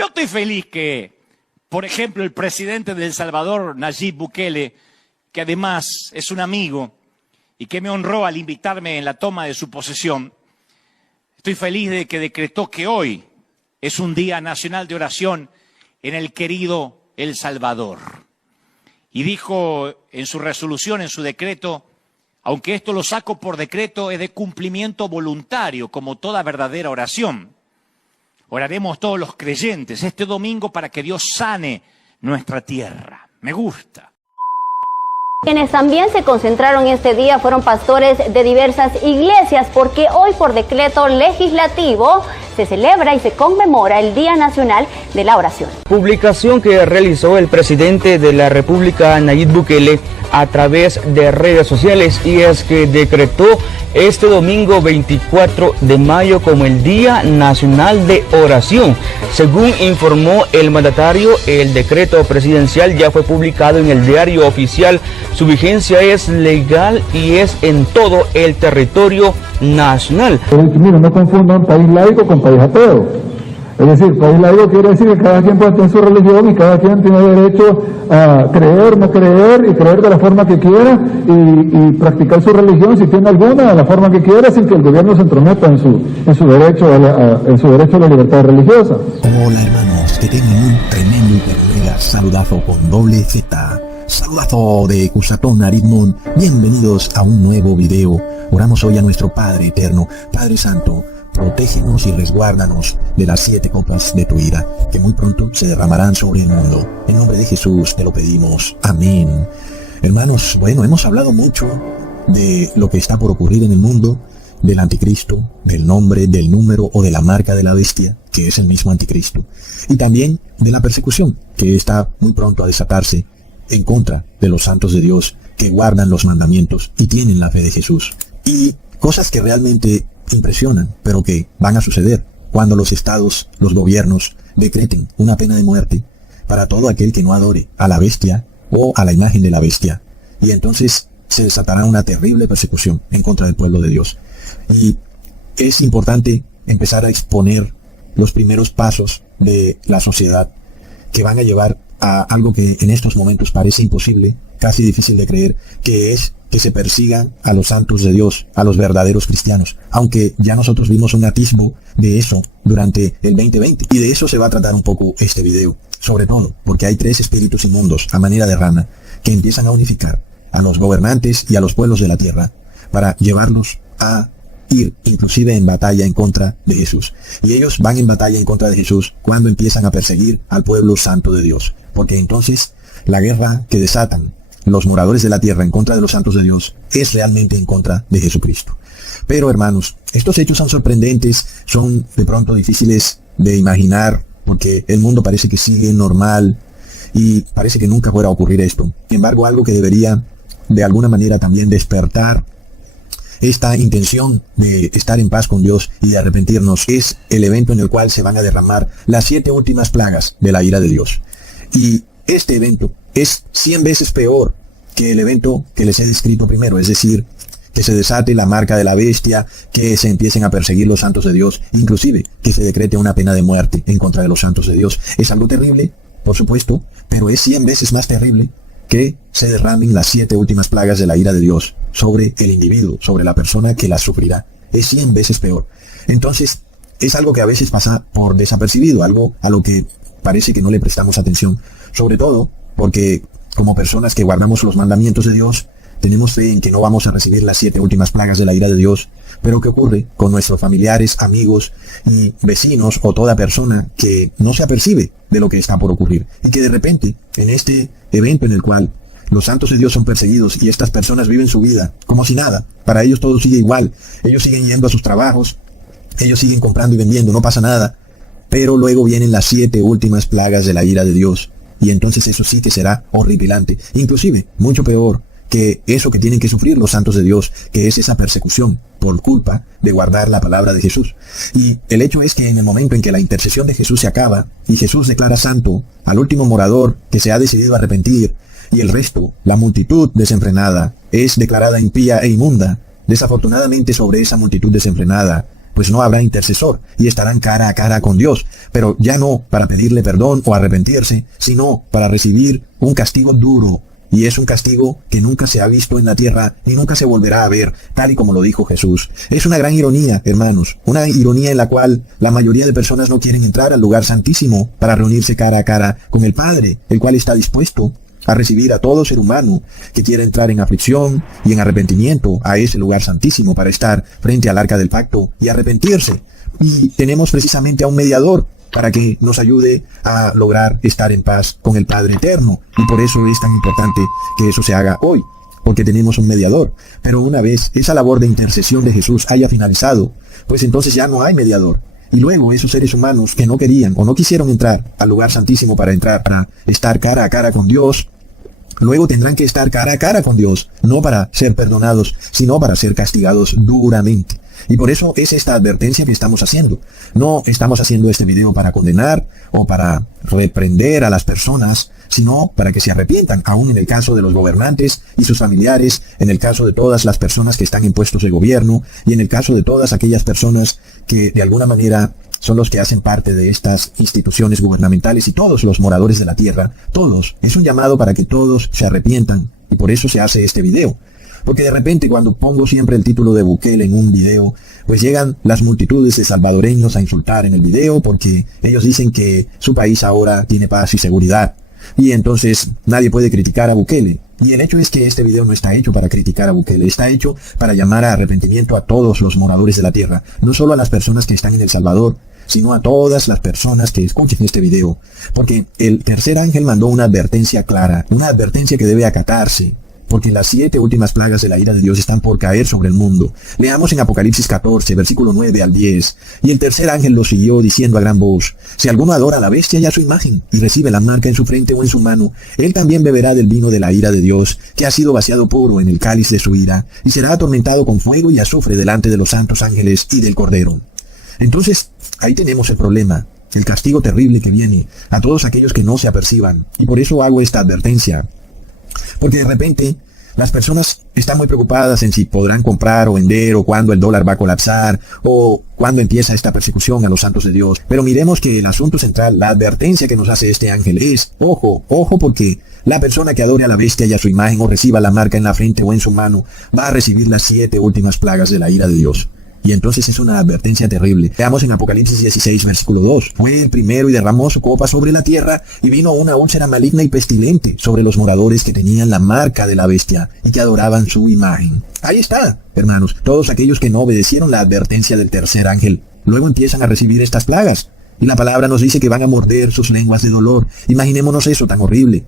Yo estoy feliz que, por ejemplo, el presidente de El Salvador, Nayib Bukele, que además es un amigo y que me honró al invitarme en la toma de su posesión, estoy feliz de que decretó que hoy es un día nacional de oración en el querido El Salvador. Y dijo en su resolución, en su decreto, aunque esto lo saco por decreto, es de cumplimiento voluntario, como toda verdadera oración. Oraremos todos los creyentes este domingo para que Dios sane nuestra tierra. Me gusta. Quienes también se concentraron este día fueron pastores de diversas iglesias, porque hoy por decreto legislativo se celebra y se conmemora el Día Nacional de la Oración. Publicación que realizó el presidente de la República, Nayib Bukele, a través de redes sociales, y es que decretó este domingo 24 de mayo como el Día Nacional de Oración. Según informó el mandatario, el decreto presidencial ya fue publicado en el diario oficial. Su vigencia es legal y es en todo el territorio nacional. Mira, no confundan país laico con país ateo. Es decir, país laico quiere decir que cada quien puede tener su religión y cada quien tiene derecho a creer, no creer, y creer de la forma que quiera y practicar su religión, si tiene alguna, de la forma que quiera, sin que el gobierno se entrometa en su derecho a la libertad religiosa. Hola hermanos, que tengan un tremendo y mega saludazo con doble Z. Saludazo de Cusatón Aritmón. Bienvenidos a un nuevo video. Oramos hoy a nuestro Padre Eterno, Padre Santo. Protégenos y resguárdanos de las 7 copas de tu ira, que muy pronto se derramarán sobre el mundo. En nombre de Jesús te lo pedimos. Amén. Hermanos, bueno, hemos hablado mucho de lo que está por ocurrir en el mundo, del anticristo, del nombre, del número o de la marca de la bestia, que es el mismo anticristo. Y también de la persecución, que está muy pronto a desatarse en contra de los santos de Dios, que guardan los mandamientos y tienen la fe de Jesús. Y cosas que realmente impresionan, pero que van a suceder cuando los estados, los gobiernos, decreten una pena de muerte para todo aquel que no adore a la bestia o a la imagen de la bestia. Y entonces se desatará una terrible persecución en contra del pueblo de Dios. Y es importante empezar a exponer los primeros pasos de la sociedad que van a llevar a algo que en estos momentos parece imposible, casi difícil de creer, que es que se persigan a los santos de Dios, a los verdaderos cristianos, aunque ya nosotros vimos un atisbo de eso durante el 2020, y de eso se va a tratar un poco este video, sobre todo porque hay 3 espíritus inmundos a manera de rana que empiezan a unificar a los gobernantes y a los pueblos de la tierra para llevarlos a ir inclusive en batalla en contra de Jesús. Y ellos van en batalla en contra de Jesús cuando empiezan a perseguir al pueblo santo de Dios, porque entonces la guerra que desatan los moradores de la tierra en contra de los santos de Dios es realmente en contra de Jesucristo. Pero hermanos, estos hechos son sorprendentes, son de pronto difíciles de imaginar, porque el mundo parece que sigue normal y parece que nunca fuera a ocurrir esto. Sin embargo, algo que debería de alguna manera también despertar esta intención de estar en paz con Dios y de arrepentirnos es el evento en el cual se van a derramar las 7 últimas plagas de la ira de Dios. Y este evento es 100 veces peor que el evento que les he descrito primero, es decir, que se desate la marca de la bestia, que se empiecen a perseguir los santos de Dios, inclusive que se decrete una pena de muerte en contra de los santos de Dios. Es algo terrible, por supuesto, pero es 100 veces más terrible que se derramen las 7 últimas plagas de la ira de Dios sobre el individuo, sobre la persona que las sufrirá. Es 100 veces peor. Entonces, es algo que a veces pasa por desapercibido, algo a lo que parece que no le prestamos atención, sobre todo porque como personas que guardamos los mandamientos de Dios, tenemos fe en que no vamos a recibir las 7 últimas plagas de la ira de Dios. Pero ¿qué ocurre con nuestros familiares, amigos y vecinos o toda persona que no se apercibe de lo que está por ocurrir? Y que de repente, en este evento en el cual los santos de Dios son perseguidos y estas personas viven su vida como si nada, para ellos todo sigue igual, ellos siguen yendo a sus trabajos, ellos siguen comprando y vendiendo, no pasa nada, pero luego vienen las 7 últimas plagas de la ira de Dios, y entonces eso sí que será horripilante, inclusive mucho peor que eso que tienen que sufrir los santos de Dios, que es esa persecución por culpa de guardar la palabra de Jesús. Y el hecho es que en el momento en que la intercesión de Jesús se acaba y Jesús declara santo al último morador que se ha decidido arrepentir, y el resto, la multitud desenfrenada, es declarada impía e inmunda, desafortunadamente sobre esa multitud desenfrenada, pues no habrá intercesor y estarán cara a cara con Dios, pero ya no para pedirle perdón o arrepentirse, sino para recibir un castigo duro. Y es un castigo que nunca se ha visto en la tierra y nunca se volverá a ver, tal y como lo dijo Jesús. Es una gran ironía, hermanos, una ironía en la cual la mayoría de personas no quieren entrar al lugar santísimo para reunirse cara a cara con el Padre, el cual está dispuesto a recibir a todo ser humano que quiera entrar en aflicción y en arrepentimiento a ese lugar santísimo para estar frente al arca del pacto y arrepentirse. Y tenemos precisamente a un mediador para que nos ayude a lograr estar en paz con el Padre Eterno. Y por eso es tan importante que eso se haga hoy, porque tenemos un mediador. Pero una vez esa labor de intercesión de Jesús haya finalizado, pues entonces ya no hay mediador. Y luego esos seres humanos que no querían o no quisieron entrar al lugar santísimo para estar cara a cara con Dios, luego tendrán que estar cara a cara con Dios, no para ser perdonados, sino para ser castigados duramente. Y por eso es esta advertencia que estamos haciendo. No estamos haciendo este video para condenar o para reprender a las personas, sino para que se arrepientan, aún en el caso de los gobernantes y sus familiares, en el caso de todas las personas que están en puestos de gobierno y en el caso de todas aquellas personas que de alguna manera son los que hacen parte de estas instituciones gubernamentales y todos los moradores de la tierra, todos. Es un llamado para que todos se arrepientan y por eso se hace este video. Porque de repente cuando pongo siempre el título de Bukele en un video, pues llegan las multitudes de salvadoreños a insultar en el video porque ellos dicen que su país ahora tiene paz y seguridad. Y entonces nadie puede criticar a Bukele. Y el hecho es que este video no está hecho para criticar a Bukele, está hecho para llamar a arrepentimiento a todos los moradores de la tierra, no solo a las personas que están en El Salvador, sino a todas las personas que escuchen este video. Porque el tercer ángel mandó una advertencia clara, una advertencia que debe acatarse. Porque las 7 últimas plagas de la ira de Dios están por caer sobre el mundo. Leamos en Apocalipsis 14, versículo 9 al 10. Y el tercer ángel lo siguió diciendo a gran voz: si alguno adora a la bestia y a su imagen, y recibe la marca en su frente o en su mano, él también beberá del vino de la ira de Dios, que ha sido vaciado puro en el cáliz de su ira, y será atormentado con fuego y azufre delante de los santos ángeles y del Cordero. Entonces, ahí tenemos el problema, el castigo terrible que viene a todos aquellos que no se aperciban. Y por eso hago esta advertencia. Porque de repente las personas están muy preocupadas en si podrán comprar o vender o cuándo el dólar va a colapsar o cuándo empieza esta persecución a los santos de Dios. Pero miremos que el asunto central, la advertencia que nos hace este ángel es, ojo, ojo, porque la persona que adore a la bestia y a su imagen o reciba la marca en la frente o en su mano va a recibir las 7 últimas plagas de la ira de Dios. Y entonces es una advertencia terrible. Veamos en Apocalipsis 16, versículo 2. Fue el primero y derramó su copa sobre la tierra, y vino una úlcera maligna y pestilente sobre los moradores que tenían la marca de la bestia y que adoraban su imagen. Ahí está, hermanos, todos aquellos que no obedecieron la advertencia del tercer ángel. Luego empiezan a recibir estas plagas. Y la palabra nos dice que van a morder sus lenguas de dolor. Imaginémonos eso tan horrible.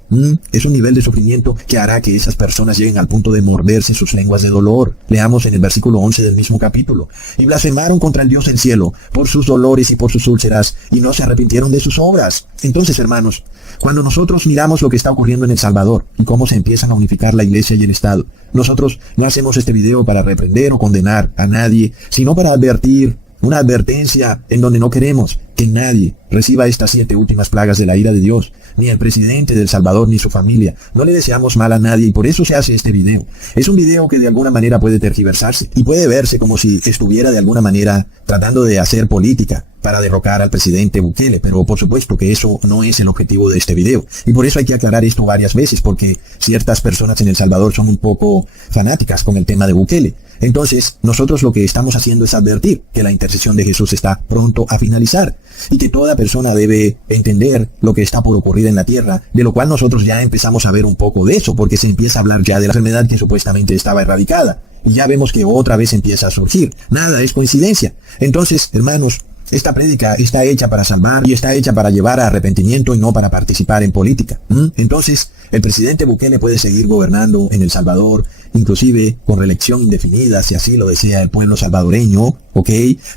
Es un nivel de sufrimiento que hará que esas personas lleguen al punto de morderse sus lenguas de dolor. Leamos en el versículo 11 del mismo capítulo. Y blasfemaron contra el Dios del cielo por sus dolores y por sus úlceras, y no se arrepintieron de sus obras. Entonces, hermanos, cuando nosotros miramos lo que está ocurriendo en El Salvador y cómo se empiezan a unificar la iglesia y el Estado, nosotros no hacemos este video para reprender o condenar a nadie, sino para advertir, una advertencia en donde no queremos que nadie reciba estas 7 últimas plagas de la ira de Dios, ni el presidente de El Salvador ni su familia. No le deseamos mal a nadie y por eso se hace este video. Es un video que de alguna manera puede tergiversarse y puede verse como si estuviera de alguna manera tratando de hacer política para derrocar al presidente Bukele, pero por supuesto que eso no es el objetivo de este video. Y por eso hay que aclarar esto varias veces, porque ciertas personas en El Salvador son un poco fanáticas con el tema de Bukele. Entonces, nosotros lo que estamos haciendo es advertir que la intercesión de Jesús está pronto a finalizar y que toda persona debe entender lo que está por ocurrir en la tierra, de lo cual nosotros ya empezamos a ver un poco de eso, porque se empieza a hablar ya de la enfermedad que supuestamente estaba erradicada. Y ya vemos que otra vez empieza a surgir. Nada es coincidencia. Entonces, hermanos, esta prédica está hecha para salvar y está hecha para llevar a arrepentimiento y no para participar en política. Entonces, el presidente Bukele puede seguir gobernando en El Salvador, inclusive con reelección indefinida, si así lo desea el pueblo salvadoreño, ¿ok?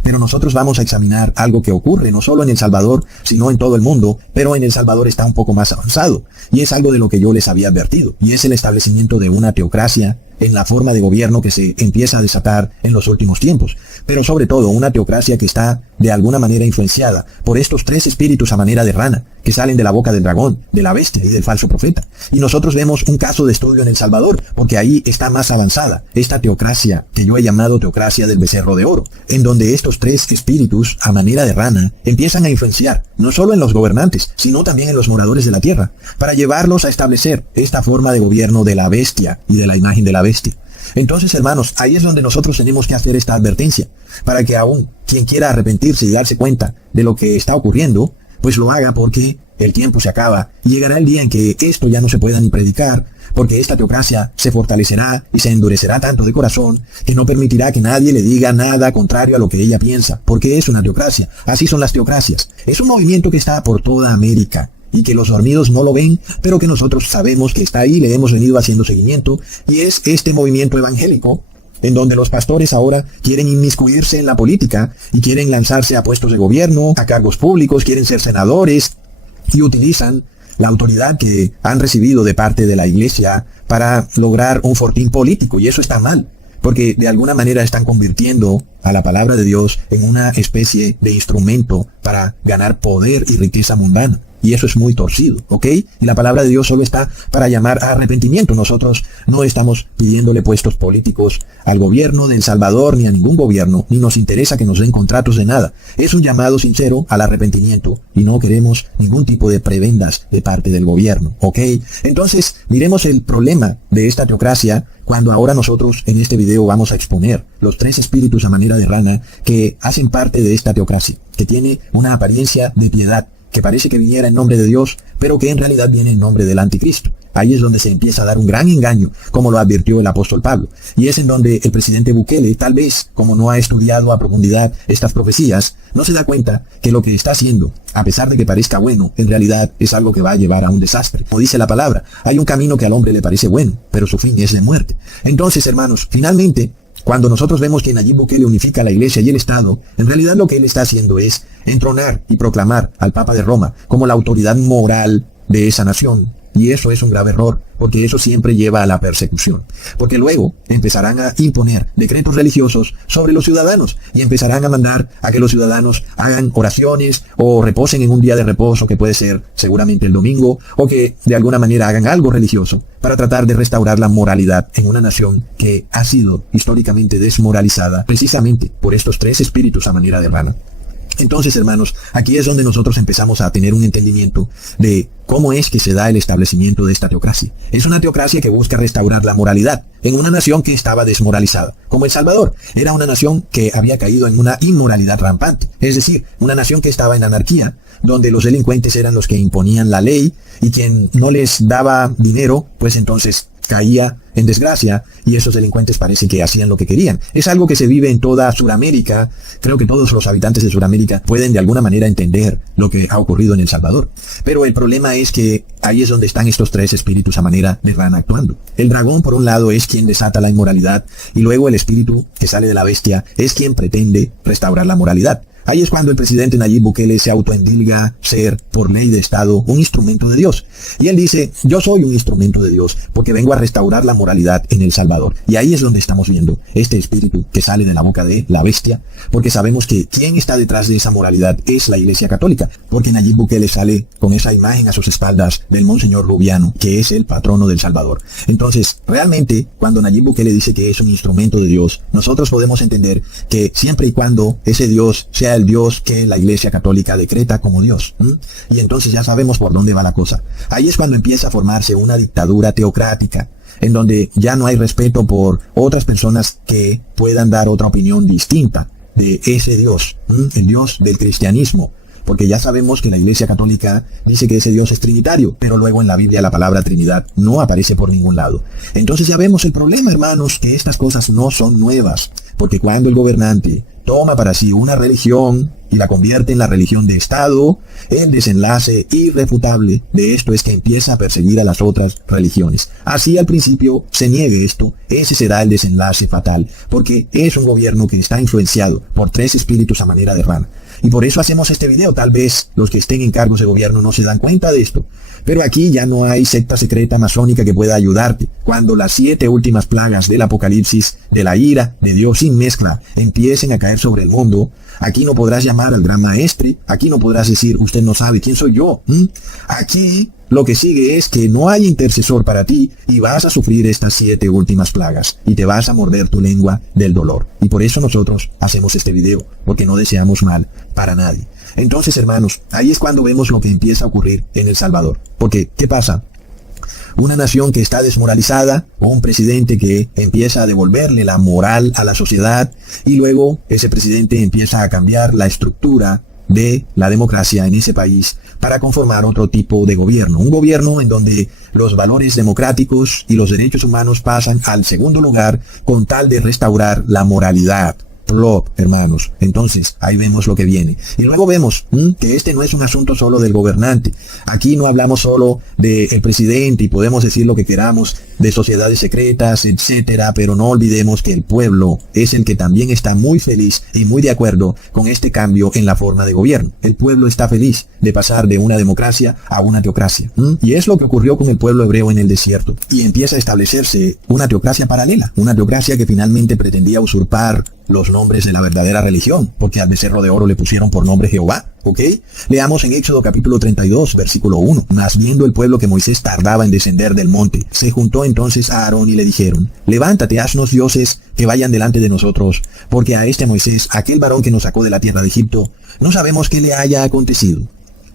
Pero nosotros vamos a examinar algo que ocurre no solo en El Salvador, sino en todo el mundo, pero en El Salvador está un poco más avanzado, y es algo de lo que yo les había advertido, y es el establecimiento de una teocracia en la forma de gobierno que se empieza a desatar en los últimos tiempos, pero sobre todo una teocracia que está de alguna manera influenciada por estos tres espíritus a manera de rana, que salen de la boca del dragón, de la bestia y del falso profeta. Y nosotros vemos un caso de estudio en El Salvador, porque ahí está más avanzada esta teocracia, que yo he llamado teocracia del becerro de oro, en donde estos tres espíritus a manera de rana empiezan a influenciar, no solo en los gobernantes, sino también en los moradores de la tierra, para llevarlos a establecer esta forma de gobierno de la bestia y de la imagen de la bestia. Entonces, hermanos, ahí es donde nosotros tenemos que hacer esta advertencia, para que aún quien quiera arrepentirse y darse cuenta de lo que está ocurriendo, pues lo haga, porque el tiempo se acaba y llegará el día en que esto ya no se pueda ni predicar, porque esta teocracia se fortalecerá y se endurecerá tanto de corazón que no permitirá que nadie le diga nada contrario a lo que ella piensa, porque es una teocracia. Así son las teocracias. Es un movimiento que está por toda América y que los dormidos no lo ven, pero que nosotros sabemos que está ahí, le hemos venido haciendo seguimiento, y es este movimiento evangélico en donde los pastores ahora quieren inmiscuirse en la política y quieren lanzarse a puestos de gobierno, a cargos públicos, quieren ser senadores y utilizan la autoridad que han recibido de parte de la iglesia para lograr un fortín político, y eso está mal, porque de alguna manera están convirtiendo a la palabra de Dios en una especie de instrumento para ganar poder y riqueza mundana. Y eso es muy torcido, ¿ok? Y la palabra de Dios solo está para llamar a arrepentimiento. Nosotros no estamos pidiéndole puestos políticos al gobierno de El Salvador ni a ningún gobierno, ni nos interesa que nos den contratos de nada. Es un llamado sincero al arrepentimiento y no queremos ningún tipo de prebendas de parte del gobierno, ¿ok? Entonces, miremos el problema de esta teocracia cuando ahora nosotros en este video vamos a exponer los tres espíritus a manera de rana que hacen parte de esta teocracia, que tiene una apariencia de piedad, que parece que viniera en nombre de Dios, pero que en realidad viene en nombre del anticristo. Ahí es donde se empieza a dar un gran engaño, como lo advirtió el apóstol Pablo. Y es en donde el presidente Bukele, tal vez, como no ha estudiado a profundidad estas profecías, no se da cuenta que lo que está haciendo, a pesar de que parezca bueno, en realidad es algo que va a llevar a un desastre. Como dice la palabra, hay un camino que al hombre le parece bueno, pero su fin es de muerte. Entonces, hermanos, finalmente, cuando nosotros vemos que Nayib Bukele unifica la iglesia y el Estado, en realidad lo que él está haciendo es entronar y proclamar al Papa de Roma como la autoridad moral de esa nación. Y eso es un grave error, porque eso siempre lleva a la persecución. Porque luego empezarán a imponer decretos religiosos sobre los ciudadanos y empezarán a mandar a que los ciudadanos hagan oraciones o reposen en un día de reposo, que puede ser seguramente el domingo, o que de alguna manera hagan algo religioso para tratar de restaurar la moralidad en una nación que ha sido históricamente desmoralizada precisamente por estos tres espíritus a manera de rana. Entonces, hermanos, aquí es donde nosotros empezamos a tener un entendimiento de cómo es que se da el establecimiento de esta teocracia. Es una teocracia que busca restaurar la moralidad en una nación que estaba desmoralizada, como El Salvador. Era una nación que había caído en una inmoralidad rampante, es decir, una nación que estaba en anarquía, donde los delincuentes eran los que imponían la ley y quien no les daba dinero, pues entonces caía en desgracia, y esos delincuentes parece que hacían lo que querían. Es algo que se vive en toda Sudamérica. Creo que todos los habitantes de Sudamérica pueden de alguna manera entender lo que ha ocurrido en El Salvador. Pero el problema es que ahí es donde están estos tres espíritus a manera de rana actuando. El dragón, por un lado, es quien desata la inmoralidad, y luego el espíritu que sale de la bestia es quien pretende restaurar la moralidad. Ahí es cuando el presidente Nayib Bukele se autoendilga ser, por ley de Estado, un instrumento de Dios. Y él dice, yo soy un instrumento de Dios porque vengo a restaurar la moralidad en El Salvador. Y ahí es donde estamos viendo este espíritu que sale de la boca de la bestia, porque sabemos que quien está detrás de esa moralidad es la Iglesia Católica, porque Nayib Bukele sale con esa imagen a sus espaldas del Monseñor Rubiano, que es el patrono del Salvador. Entonces, realmente, cuando Nayib Bukele dice que es un instrumento de Dios, nosotros podemos entender que siempre y cuando ese Dios sea el Dios que la Iglesia Católica decreta como Dios. Y entonces ya sabemos por dónde va la cosa. Ahí es cuando empieza a formarse una dictadura teocrática, en donde ya no hay respeto por otras personas que puedan dar otra opinión distinta de ese Dios, el Dios del cristianismo. Porque ya sabemos que la Iglesia Católica dice que ese Dios es trinitario, pero luego en la Biblia la palabra Trinidad no aparece por ningún lado. Entonces ya vemos el problema, hermanos, que estas cosas no son nuevas. Porque cuando el gobernante toma para sí una religión y la convierte en la religión de Estado, el desenlace irrefutable de esto es que empieza a perseguir a las otras religiones. Así al principio se niegue esto, ese será el desenlace fatal, porque es un gobierno que está influenciado por tres espíritus a manera de rana. Y por eso hacemos este video. Tal vez los que estén en cargos de gobierno no se dan cuenta de esto. Pero aquí ya no hay secta secreta masónica que pueda ayudarte. Cuando las 7 últimas plagas del Apocalipsis, de la ira de Dios sin mezcla, empiecen a caer sobre el mundo, Aquí no podrás llamar al gran maestre, aquí no podrás decir, usted no sabe quién soy yo. Aquí lo que sigue es que no hay intercesor para ti y vas a sufrir estas 7 últimas plagas y te vas a morder tu lengua del dolor. Y por eso nosotros hacemos este video, porque no deseamos mal para nadie. Entonces, hermanos, ahí es cuando vemos lo que empieza a ocurrir en El Salvador. Porque, ¿qué pasa? Una nación que está desmoralizada, o un presidente que empieza a devolverle la moral a la sociedad, y luego ese presidente empieza a cambiar la estructura de la democracia en ese país para conformar otro tipo de gobierno. Un gobierno en donde los valores democráticos y los derechos humanos pasan al segundo lugar con tal de restaurar la moralidad. Plop, hermanos. Entonces, ahí vemos lo que viene. Y luego vemos que este no es un asunto solo del gobernante. Aquí no hablamos solo del presidente y podemos decir lo que queramos de sociedades secretas, etcétera, pero no olvidemos que el pueblo es el que también está muy feliz y muy de acuerdo con este cambio en la forma de gobierno. El pueblo está feliz de pasar de una democracia a una teocracia. Y es lo que ocurrió con el pueblo hebreo en el desierto. Y empieza a establecerse una teocracia paralela, una teocracia que finalmente pretendía usurpar los nombres de la verdadera religión, porque al becerro de oro le pusieron por nombre Jehová, ¿ok? Leamos en Éxodo capítulo 32, versículo 1. Mas viendo el pueblo que Moisés tardaba en descender del monte, se juntó entonces a Aarón y le dijeron, levántate, haznos dioses que vayan delante de nosotros, porque a este Moisés, aquel varón que nos sacó de la tierra de Egipto, no sabemos qué le haya acontecido.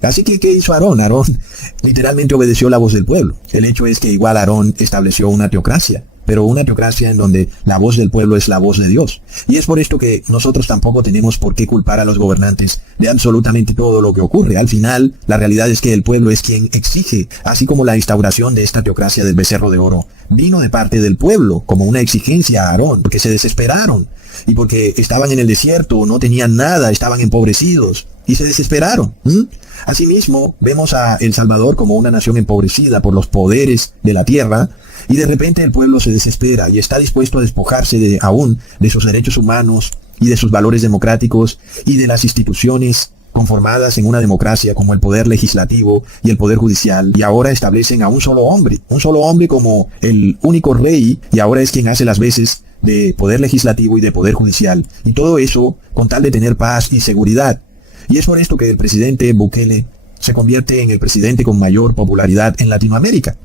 Así que, ¿qué hizo Aarón? Aarón literalmente obedeció la voz del pueblo. El hecho es que igual Aarón estableció una teocracia, pero una teocracia en donde la voz del pueblo es la voz de Dios. Y es por esto que nosotros tampoco tenemos por qué culpar a los gobernantes de absolutamente todo lo que ocurre. Al final, la realidad es que el pueblo es quien exige, así como la instauración de esta teocracia del becerro de oro vino de parte del pueblo como una exigencia a Aarón, porque se desesperaron y porque estaban en el desierto, no tenían nada, estaban empobrecidos y se desesperaron. Asimismo, vemos a El Salvador como una nación empobrecida por los poderes de la tierra, y de repente el pueblo se desespera y está dispuesto a despojarse aún de sus derechos humanos y de sus valores democráticos y de las instituciones conformadas en una democracia como el poder legislativo y el poder judicial, y ahora establecen a un solo hombre como el único rey, y ahora es quien hace las veces de poder legislativo y de poder judicial, y todo eso con tal de tener paz y seguridad. Y es por esto que el presidente Bukele se convierte en el presidente con mayor popularidad en Latinoamérica.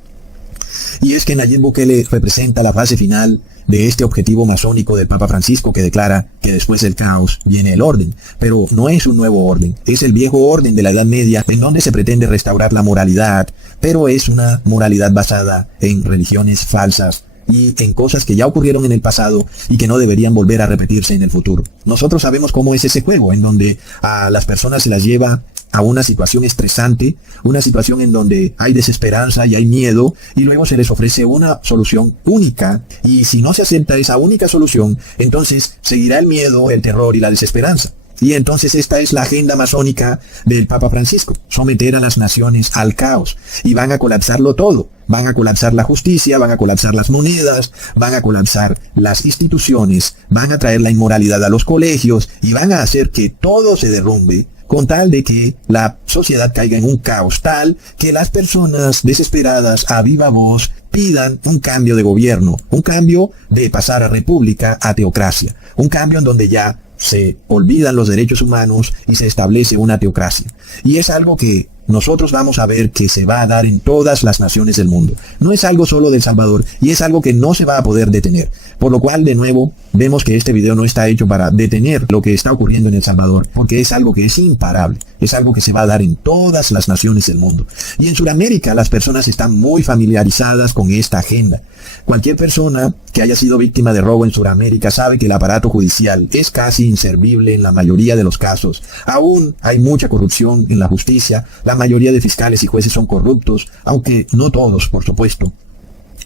Y es que Nayib Bukele representa la fase final de este objetivo masónico del Papa Francisco, que declara que después del caos viene el orden. Pero no es un nuevo orden, es el viejo orden de la Edad Media en donde se pretende restaurar la moralidad, pero es una moralidad basada en religiones falsas y en cosas que ya ocurrieron en el pasado y que no deberían volver a repetirse en el futuro. Nosotros sabemos cómo es ese juego, en donde a las personas se las lleva a una situación estresante, una situación en donde hay desesperanza y hay miedo, y luego se les ofrece una solución única, y si no se acepta esa única solución, entonces seguirá el miedo, el terror y la desesperanza. Y entonces esta es la agenda masónica del Papa Francisco, someter a las naciones al caos, y van a colapsarlo todo. Van a colapsar la justicia, van a colapsar las monedas, van a colapsar las instituciones, van a traer la inmoralidad a los colegios, y van a hacer que todo se derrumbe, con tal de que la sociedad caiga en un caos tal que las personas desesperadas a viva voz pidan un cambio de gobierno, un cambio de pasar a república a teocracia, un cambio en donde ya se olvidan los derechos humanos y se establece una teocracia. Y es algo que nosotros vamos a ver que se va a dar en todas las naciones del mundo. No es algo solo de El Salvador, y es algo que no se va a poder detener. Por lo cual, de nuevo, vemos que este video no está hecho para detener lo que está ocurriendo en El Salvador, porque es algo que es imparable. Es algo que se va a dar en todas las naciones del mundo. Y en Sudamérica las personas están muy familiarizadas con esta agenda. Cualquier persona que haya sido víctima de robo en Sudamérica sabe que el aparato judicial es casi inservible en la mayoría de los casos. Aún hay mucha corrupción en la justicia, la mayoría de fiscales y jueces son corruptos, aunque no todos, por supuesto.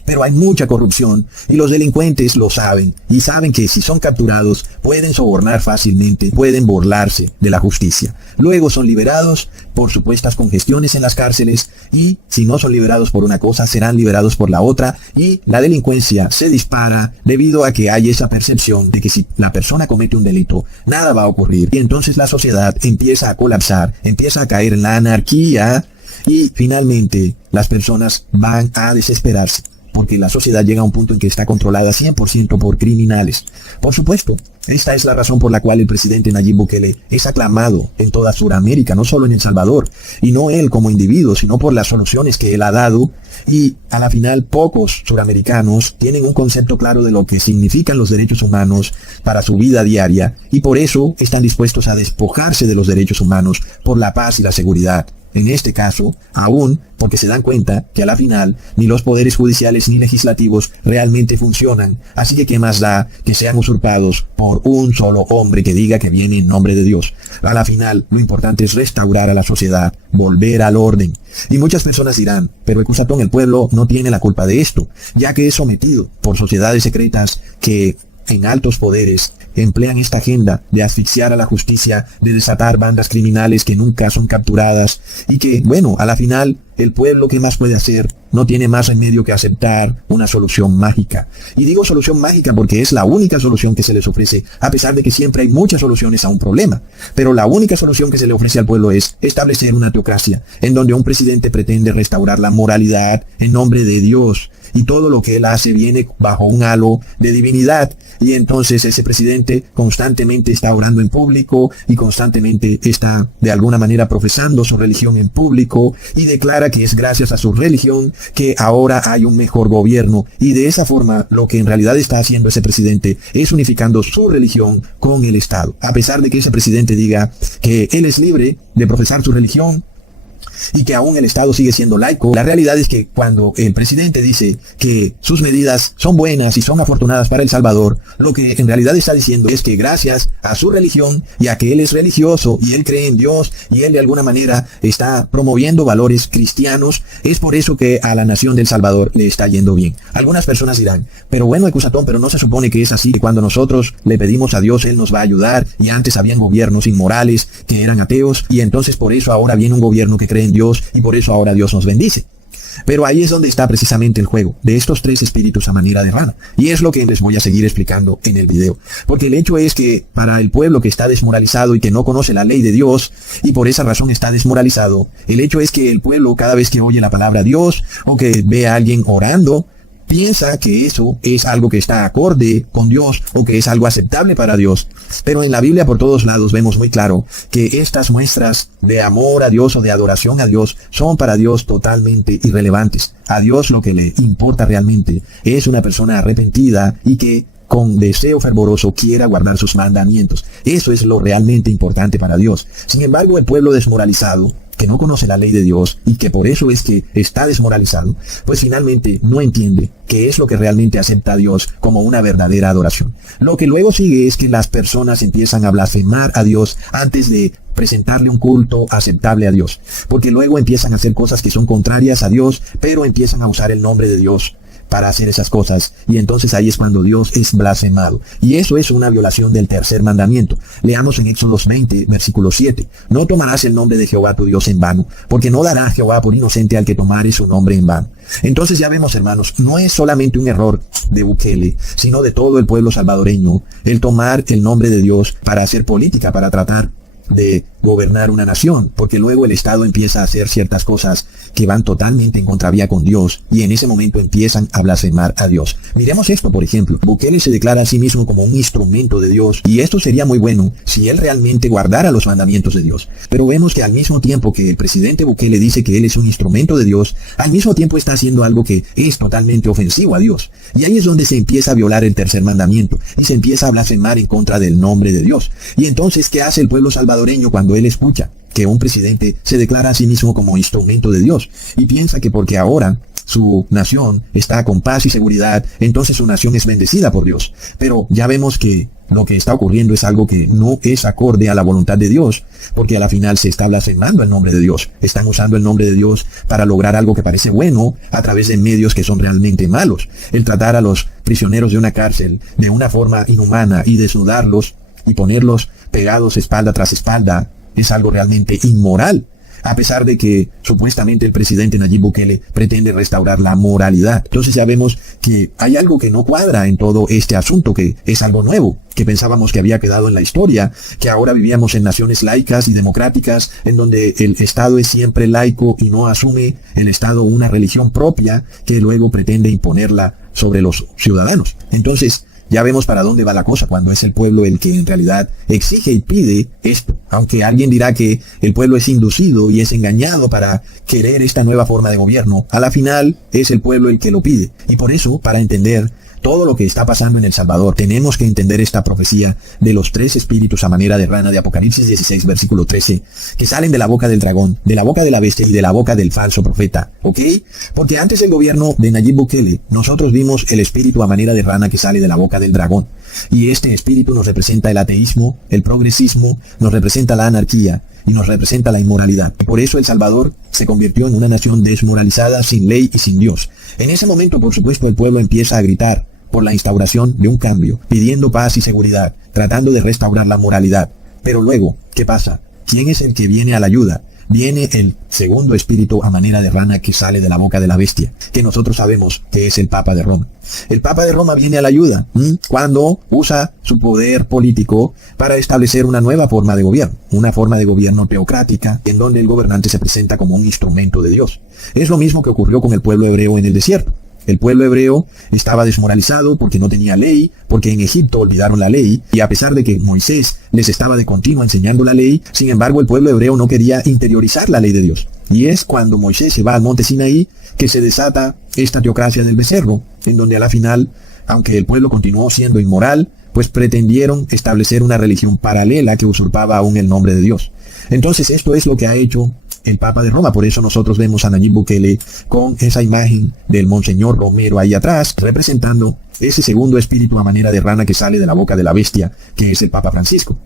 Pero hay mucha corrupción y los delincuentes lo saben, y saben que si son capturados pueden sobornar fácilmente, pueden burlarse de la justicia. Luego son liberados por supuestas congestiones en las cárceles, y si no son liberados por una cosa serán liberados por la otra, y la delincuencia se dispara debido a que hay esa percepción de que si la persona comete un delito nada va a ocurrir, y entonces la sociedad empieza a colapsar, empieza a caer en la anarquía, y finalmente las personas van a desesperarse, porque la sociedad llega a un punto en que está controlada 100% por criminales. Por supuesto, Esta es la razón por la cual el presidente Nayib Bukele es aclamado en toda Sudamérica, no solo en El Salvador, y no él como individuo, sino por las soluciones que él ha dado. Y a la final pocos suramericanos tienen un concepto claro de lo que significan los derechos humanos para su vida diaria, y por eso están dispuestos a despojarse de los derechos humanos por la paz y la seguridad. En este caso, aún porque se dan cuenta que a la final ni los poderes judiciales ni legislativos realmente funcionan, así que qué más da que sean usurpados por un solo hombre que diga que viene en nombre de Dios. A la final, lo importante es restaurar a la sociedad, volver al orden. Y muchas personas dirán, pero Ecusatón, el pueblo no tiene la culpa de esto, ya que es sometido por sociedades secretas que en altos poderes emplean esta agenda de asfixiar a la justicia, de desatar bandas criminales que nunca son capturadas, y que, bueno, a la final, el pueblo, ¿qué más puede hacer? No tiene más remedio que aceptar una solución mágica. Y digo solución mágica porque es la única solución que se les ofrece, a pesar de que siempre hay muchas soluciones a un problema. Pero la única solución que se le ofrece al pueblo es establecer una teocracia, en donde un presidente pretende restaurar la moralidad en nombre de Dios, y todo lo que él hace viene bajo un halo de divinidad. Y entonces ese presidente constantemente está orando en público y constantemente está de alguna manera profesando su religión en público y declara que es gracias a su religión que ahora hay un mejor gobierno. Y de esa forma lo que en realidad está haciendo ese presidente es unificando su religión con el Estado. A pesar de que ese presidente diga que él es libre de profesar su religión y que aún el Estado sigue siendo laico, la realidad es que cuando el presidente dice que sus medidas son buenas y son afortunadas para El Salvador, lo que en realidad está diciendo es que gracias a su religión y a que él es religioso y él cree en Dios y él de alguna manera está promoviendo valores cristianos, es por eso que a la nación de El Salvador le está yendo bien. Algunas personas dirán, pero bueno, Ecusatón, pero no se supone que es así, que cuando nosotros le pedimos a Dios, Él nos va a ayudar, y antes habían gobiernos inmorales que eran ateos, y entonces por eso ahora viene un gobierno que cree en Dios, y por eso ahora Dios nos bendice. Pero ahí es donde está precisamente el juego de estos tres espíritus a manera de rana. Y es lo que les voy a seguir explicando en el video. Porque el hecho es que para el pueblo que está desmoralizado y que no conoce la ley de Dios, y por esa razón está desmoralizado, el hecho es que el pueblo cada vez que oye la palabra Dios, o que ve a alguien orando, piensa que eso es algo que está acorde con Dios o que es algo aceptable para Dios. Pero en la Biblia por todos lados vemos muy claro que estas muestras de amor a Dios o de adoración a Dios son para Dios totalmente irrelevantes. A Dios lo que le importa realmente es una persona arrepentida y que con deseo fervoroso quiera guardar sus mandamientos. Eso es lo realmente importante para Dios. Sin embargo, el pueblo desmoralizado, que no conoce la ley de Dios y que por eso es que está desmoralizado, pues finalmente no entiende qué es lo que realmente acepta a Dios como una verdadera adoración. Lo que luego sigue es que las personas empiezan a blasfemar a Dios antes de presentarle un culto aceptable a Dios, porque luego empiezan a hacer cosas que son contrarias a Dios, pero empiezan a usar el nombre de Dios para hacer esas cosas, y entonces ahí es cuando Dios es blasfemado, y eso es una violación del tercer mandamiento. Leamos en Éxodos 20, versículo 7, no tomarás el nombre de Jehová tu Dios en vano, porque no dará Jehová por inocente al que tomare su nombre en vano. Entonces ya vemos, hermanos, no es solamente un error de Bukele, sino de todo el pueblo salvadoreño, el tomar el nombre de Dios para hacer política, para tratar de gobernar una nación, porque luego el Estado empieza a hacer ciertas cosas que van totalmente en contravía con Dios, y en ese momento empiezan a blasfemar a Dios. Miremos esto, por ejemplo. Bukele se declara a sí mismo como un instrumento de Dios, y esto sería muy bueno si él realmente guardara los mandamientos de Dios. Pero vemos que al mismo tiempo que el presidente Bukele dice que él es un instrumento de Dios, al mismo tiempo está haciendo algo que es totalmente ofensivo a Dios. Y ahí es donde se empieza a violar el tercer mandamiento, y se empieza a blasfemar en contra del nombre de Dios. Y entonces, ¿qué hace el pueblo salvadoreño cuando él escucha que un presidente se declara a sí mismo como instrumento de Dios y piensa que porque ahora su nación está con paz y seguridad, entonces su nación es bendecida por Dios? Pero ya vemos que lo que está ocurriendo es algo que no es acorde a la voluntad de Dios, porque a la final se está blasfemando el nombre de Dios. Están usando el nombre de Dios para lograr algo que parece bueno a través de medios que son realmente malos. El tratar a los prisioneros de una cárcel de una forma inhumana y desnudarlos y ponerlos pegados espalda tras espalda es algo realmente inmoral, a pesar de que supuestamente el presidente Nayib Bukele pretende restaurar la moralidad. Entonces ya vemos que hay algo que no cuadra en todo este asunto, que es algo nuevo, que pensábamos que había quedado en la historia, que ahora vivíamos en naciones laicas y democráticas, en donde el Estado es siempre laico y no asume el Estado una religión propia que luego pretende imponerla sobre los ciudadanos. Entonces, Ya vemos para dónde va la cosa cuando es el pueblo el que en realidad exige y pide esto. Aunque alguien dirá que el pueblo es inducido y es engañado para querer esta nueva forma de gobierno, a la final es el pueblo el que lo pide. Y por eso, para entender todo lo que está pasando en El Salvador, tenemos que entender esta profecía de los 3 espíritus a manera de rana de Apocalipsis 16, versículo 13, que salen de la boca del dragón, de la boca de la bestia y de la boca del falso profeta, ¿ok? Porque antes del gobierno de Nayib Bukele, nosotros vimos el espíritu a manera de rana que sale de la boca del dragón. Y este espíritu nos representa el ateísmo, el progresismo, nos representa la anarquía y nos representa la inmoralidad. Y por eso El Salvador se convirtió en una nación desmoralizada, sin ley y sin Dios. En ese momento, por supuesto, el pueblo empieza a gritar por la instauración de un cambio, pidiendo paz y seguridad, tratando de restaurar la moralidad. Pero luego, ¿qué pasa? ¿Quién es el que viene a la ayuda? Viene el segundo espíritu a manera de rana que sale de la boca de la bestia, que nosotros sabemos que es el Papa de Roma. El Papa de Roma viene a la ayuda cuando usa su poder político para establecer una nueva forma de gobierno, una forma de gobierno teocrática, en donde el gobernante se presenta como un instrumento de Dios. Es lo mismo que ocurrió con el pueblo hebreo en el desierto. El pueblo hebreo estaba desmoralizado porque no tenía ley, porque en Egipto olvidaron la ley, y a pesar de que Moisés les estaba de continuo enseñando la ley, sin embargo el pueblo hebreo no quería interiorizar la ley de Dios. Y es cuando Moisés se va al monte Sinaí que se desata esta teocracia del becerro, en donde a la final, aunque el pueblo continuó siendo inmoral, pues pretendieron establecer una religión paralela que usurpaba aún el nombre de Dios. Entonces esto es lo que ha hecho el Papa de Roma. Por eso nosotros vemos a Nayib Bukele con esa imagen del Monseñor Romero ahí atrás, representando ese segundo espíritu a manera de rana que sale de la boca de la bestia, que es el Papa Francisco.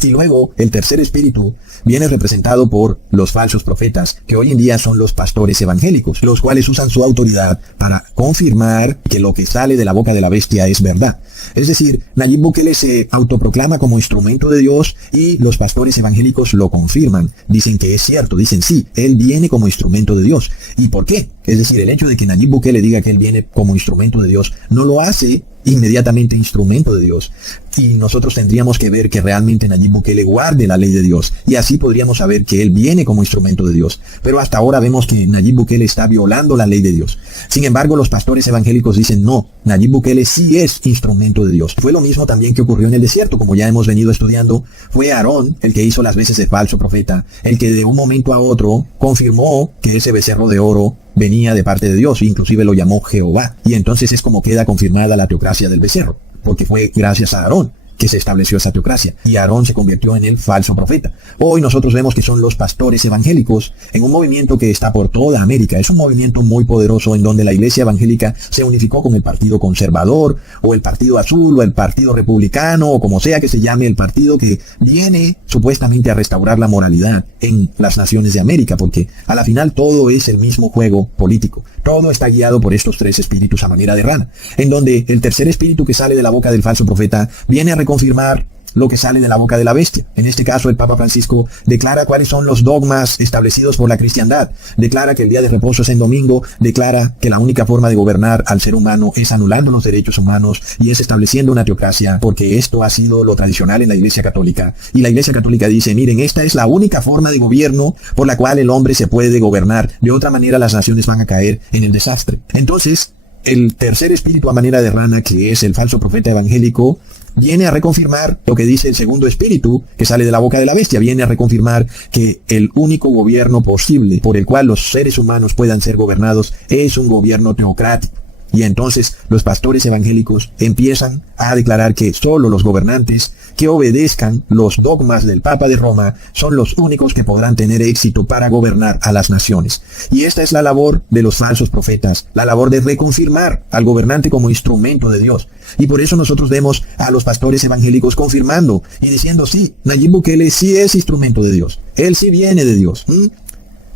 Y luego el tercer espíritu viene representado por los falsos profetas, que hoy en día son los pastores evangélicos, los cuales usan su autoridad para confirmar que lo que sale de la boca de la bestia es verdad. Es decir, Nayib Bukele se autoproclama como instrumento de Dios y los pastores evangélicos lo confirman. Dicen que es cierto, dicen sí, él viene como instrumento de Dios. ¿Y por qué? Es decir, el hecho de que Nayib Bukele diga que él viene como instrumento de Dios no lo hace inmediatamente instrumento de Dios. Y nosotros tendríamos que ver que realmente Nayib Bukele guarde la ley de Dios, y así podríamos saber que él viene como instrumento de Dios. Pero hasta ahora vemos que Nayib Bukele está violando la ley de Dios. Sin embargo, los pastores evangélicos dicen no, Nayib Bukele sí es instrumento de Dios. Fue lo mismo también que ocurrió en el desierto, como ya hemos venido estudiando. Fue Aarón el que hizo las veces de falso profeta, el que de un momento a otro confirmó que ese becerro de oro venía de parte de Dios, inclusive lo llamó Jehová. Y entonces es como queda confirmada la teocracia del becerro, porque fue gracias a Aarón que se estableció esa teocracia, y Aarón se convirtió en el falso profeta. Hoy nosotros vemos que son los pastores evangélicos en un movimiento que está por toda América. Es un movimiento muy poderoso en donde la iglesia evangélica se unificó con el partido conservador, o el partido azul, o el partido republicano, o como sea que se llame el partido que viene supuestamente a restaurar la moralidad en las naciones de América, porque a la final todo es el mismo juego político. Todo está guiado por estos tres espíritus a manera de rana, en donde el tercer espíritu que sale de la boca del falso profeta viene a reconfirmar lo que sale de la boca de la bestia. En este caso, el Papa Francisco declara cuáles son los dogmas establecidos por la cristiandad, declara que el día de reposo es en domingo, declara que la única forma de gobernar al ser humano es anulando los derechos humanos y es estableciendo una teocracia, porque esto ha sido lo tradicional en la Iglesia Católica. Y la Iglesia Católica dice, miren, esta es la única forma de gobierno por la cual el hombre se puede gobernar. De otra manera, las naciones van a caer en el desastre. Entonces, el tercer espíritu a manera de rana, que es el falso profeta evangélico, viene a reconfirmar lo que dice el segundo espíritu que sale de la boca de la bestia. Viene a reconfirmar que el único gobierno posible por el cual los seres humanos puedan ser gobernados es un gobierno teocrático. Y entonces los pastores evangélicos empiezan a declarar que solo los gobernantes que obedezcan los dogmas del Papa de Roma son los únicos que podrán tener éxito para gobernar a las naciones. Y esta es la labor de los falsos profetas, la labor de reconfirmar al gobernante como instrumento de Dios. Y por eso nosotros vemos a los pastores evangélicos confirmando y diciendo, sí, Nayib Bukele sí es instrumento de Dios, él sí viene de Dios.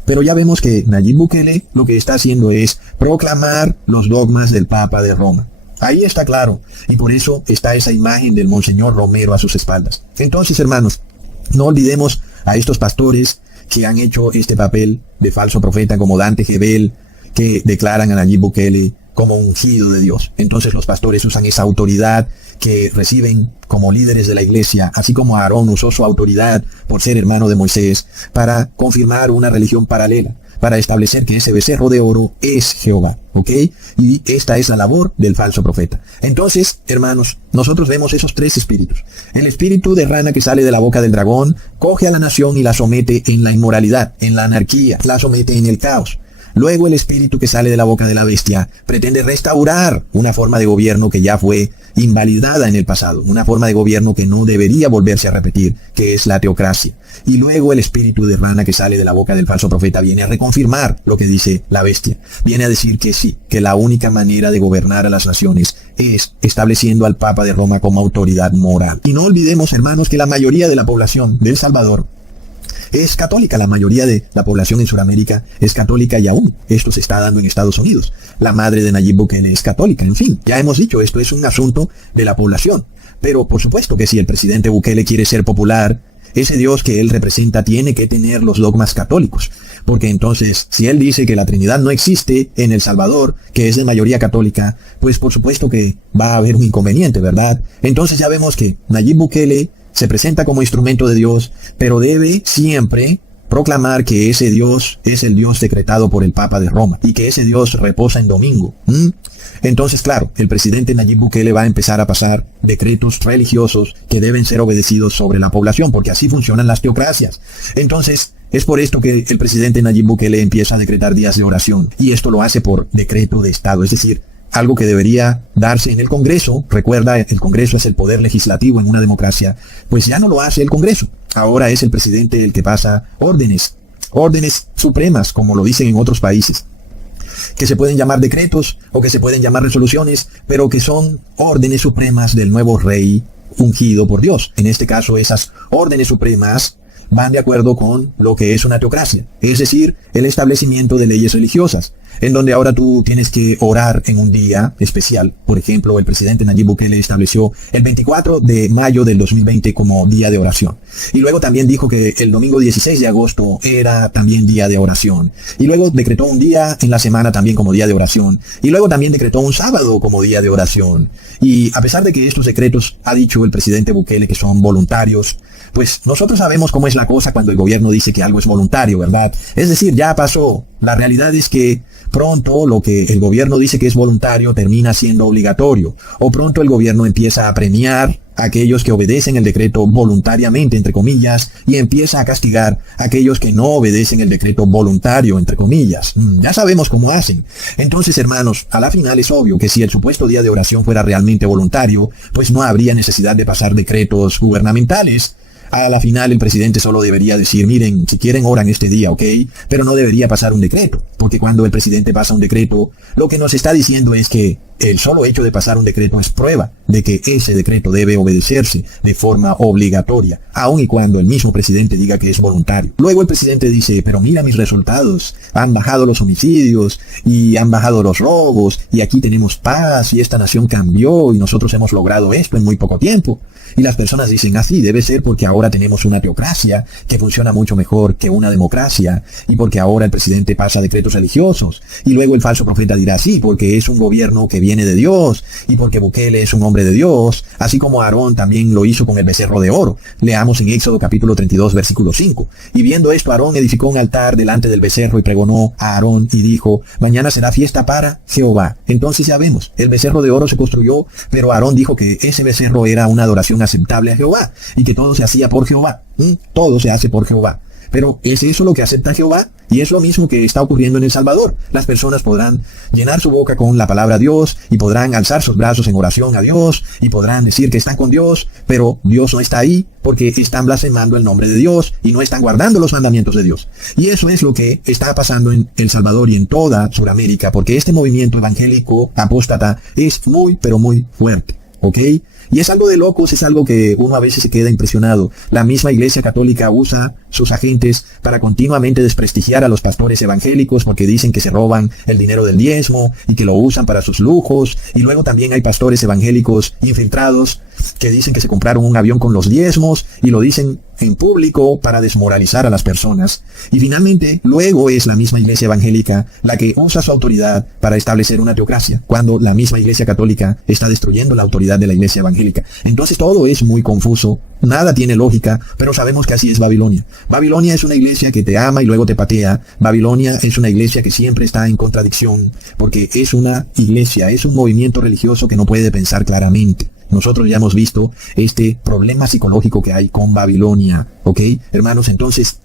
Pero ya vemos que Nayib Bukele lo que está haciendo es proclamar los dogmas del Papa de Roma. Ahí está claro. Y por eso está esa imagen del Monseñor Romero a sus espaldas. Entonces, hermanos, no olvidemos a estos pastores que han hecho este papel de falso profeta como Dante Gebel, que declaran a Nayib Bukele como ungido de Dios. Entonces los pastores usan esa autoridad que reciben como líderes de la iglesia, así como Aarón usó su autoridad por ser hermano de Moisés, para confirmar una religión paralela, para establecer que ese becerro de oro es Jehová, ¿ok? Y esta es la labor del falso profeta. Entonces, hermanos, nosotros vemos esos tres espíritus. El espíritu de rana que sale de la boca del dragón coge a la nación y la somete en la inmoralidad, en la anarquía, la somete en el caos. Luego el espíritu que sale de la boca de la bestia pretende restaurar una forma de gobierno que ya fue invalidada en el pasado, una forma de gobierno que no debería volverse a repetir, que es la teocracia. Y luego el espíritu de rana que sale de la boca del falso profeta viene a reconfirmar lo que dice la bestia. Viene a decir que sí, que la única manera de gobernar a las naciones es estableciendo al Papa de Roma como autoridad moral. Y no olvidemos, hermanos, que la mayoría de la población de El Salvador es católica. La mayoría de la población en Sudamérica es católica y aún esto se está dando en Estados Unidos. La madre de Nayib Bukele es católica. En fin, ya hemos dicho, esto es un asunto de la población. Pero por supuesto que si el presidente Bukele quiere ser popular, ese Dios que él representa tiene que tener los dogmas católicos. Porque entonces, si él dice que la Trinidad no existe en El Salvador, que es de mayoría católica, pues por supuesto que va a haber un inconveniente, ¿verdad? Entonces ya vemos que Nayib Bukele se presenta como instrumento de Dios, pero debe siempre proclamar que ese Dios es el Dios decretado por el Papa de Roma y que ese Dios reposa en domingo. Entonces, claro, el presidente Nayib Bukele va a empezar a pasar decretos religiosos que deben ser obedecidos sobre la población, porque así funcionan las teocracias. Entonces, es por esto que el presidente Nayib Bukele empieza a decretar días de oración, y esto lo hace por decreto de Estado, es decir, algo que debería darse en el Congreso. Recuerda, el Congreso es el poder legislativo en una democracia, pues ya no lo hace el Congreso. Ahora es el presidente el que pasa órdenes supremas, como lo dicen en otros países, que se pueden llamar decretos o que se pueden llamar resoluciones, pero que son órdenes supremas del nuevo rey ungido por Dios. En este caso, esas órdenes supremas van de acuerdo con lo que es una teocracia, es decir, el establecimiento de leyes religiosas, en donde ahora tú tienes que orar en un día especial. Por ejemplo, el presidente Nayib Bukele estableció el 24 de mayo del 2020 como día de oración. Y luego también dijo que el domingo 16 de agosto era también día de oración. Y luego decretó un día en la semana también como día de oración. Y luego también decretó un sábado como día de oración. Y a pesar de que estos decretos ha dicho el presidente Bukele que son voluntarios, pues nosotros sabemos cómo es la cosa cuando el gobierno dice que algo es voluntario, ¿verdad? Es decir, ya pasó. La realidad es que pronto lo que el gobierno dice que es voluntario termina siendo obligatorio. O pronto el gobierno empieza a premiar a aquellos que obedecen el decreto voluntariamente, entre comillas, y empieza a castigar a aquellos que no obedecen el decreto voluntario, entre comillas. Ya sabemos cómo hacen. Entonces, hermanos, a la final es obvio que si el supuesto día de oración fuera realmente voluntario, pues no habría necesidad de pasar decretos gubernamentales. A la final el presidente solo debería decir, miren, si quieren oran este día, ¿ok? Pero no debería pasar un decreto, porque cuando el presidente pasa un decreto, lo que nos está diciendo es que el solo hecho de pasar un decreto es prueba de que ese decreto debe obedecerse de forma obligatoria, aun y cuando el mismo presidente diga que es voluntario. Luego el presidente dice, pero mira mis resultados, han bajado los homicidios y han bajado los robos y aquí tenemos paz y esta nación cambió y nosotros hemos logrado esto en muy poco tiempo. Y las personas dicen, así debe ser porque ahora tenemos una teocracia que funciona mucho mejor que una democracia y porque ahora el presidente pasa decretos religiosos. Y luego el falso profeta dirá, sí, porque es un gobierno que viene de Dios y porque Bukele es un hombre de Dios, así como Aarón también lo hizo con el becerro de oro. Leamos en Éxodo capítulo 32 versículo 5. Y viendo esto, Aarón edificó un altar delante del becerro y pregonó a Aarón y dijo, mañana será fiesta para Jehová. Entonces ya vemos, el becerro de oro se construyó, pero Aarón dijo que ese becerro era una adoración aceptable a Jehová y que todo se hacía por Jehová. Todo se hace por Jehová. Pero ¿es eso lo que acepta Jehová? Y es lo mismo que está ocurriendo en El Salvador. Las personas podrán llenar su boca con la palabra Dios y podrán alzar sus brazos en oración a Dios y podrán decir que están con Dios, pero Dios no está ahí porque están blasfemando el nombre de Dios y no están guardando los mandamientos de Dios. Y eso es lo que está pasando en El Salvador y en toda Sudamérica, porque este movimiento evangélico apóstata es muy, pero muy fuerte. ¿Ok? Y es algo de locos, es algo que uno a veces se queda impresionado. La misma Iglesia Católica usa sus agentes para continuamente desprestigiar a los pastores evangélicos porque dicen que se roban el dinero del diezmo y que lo usan para sus lujos. Y luego también hay pastores evangélicos infiltrados que dicen que se compraron un avión con los diezmos y lo dicen en público para desmoralizar a las personas. Y finalmente, luego es la misma iglesia evangélica la que usa su autoridad para establecer una teocracia, cuando la misma iglesia católica está destruyendo la autoridad de la iglesia evangélica. Entonces todo es muy confuso, nada tiene lógica, pero sabemos que así es Babilonia. Babilonia es una iglesia que te ama y luego te patea. Babilonia es una iglesia que siempre está en contradicción, porque es una iglesia, es un movimiento religioso que no puede pensar claramente. Nosotros ya hemos visto este problema psicológico que hay con Babilonia, ¿ok? Hermanos, entonces,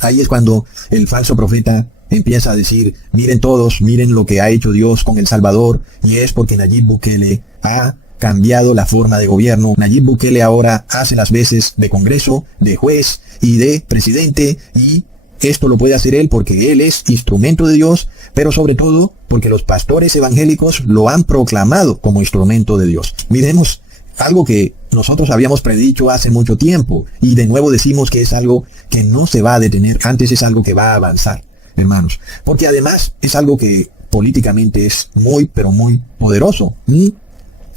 ahí es cuando el falso profeta empieza a decir, miren todos, miren lo que ha hecho Dios con El Salvador, y es porque Nayib Bukele ha cambiado la forma de gobierno. Nayib Bukele ahora hace las veces de Congreso, de juez y de presidente, y esto lo puede hacer él porque él es instrumento de Dios, pero sobre todo porque los pastores evangélicos lo han proclamado como instrumento de Dios. Miremos algo que nosotros habíamos predicho hace mucho tiempo, y de nuevo decimos que es algo que no se va a detener, antes es algo que va a avanzar, hermanos, porque además es algo que políticamente es muy, pero muy poderoso.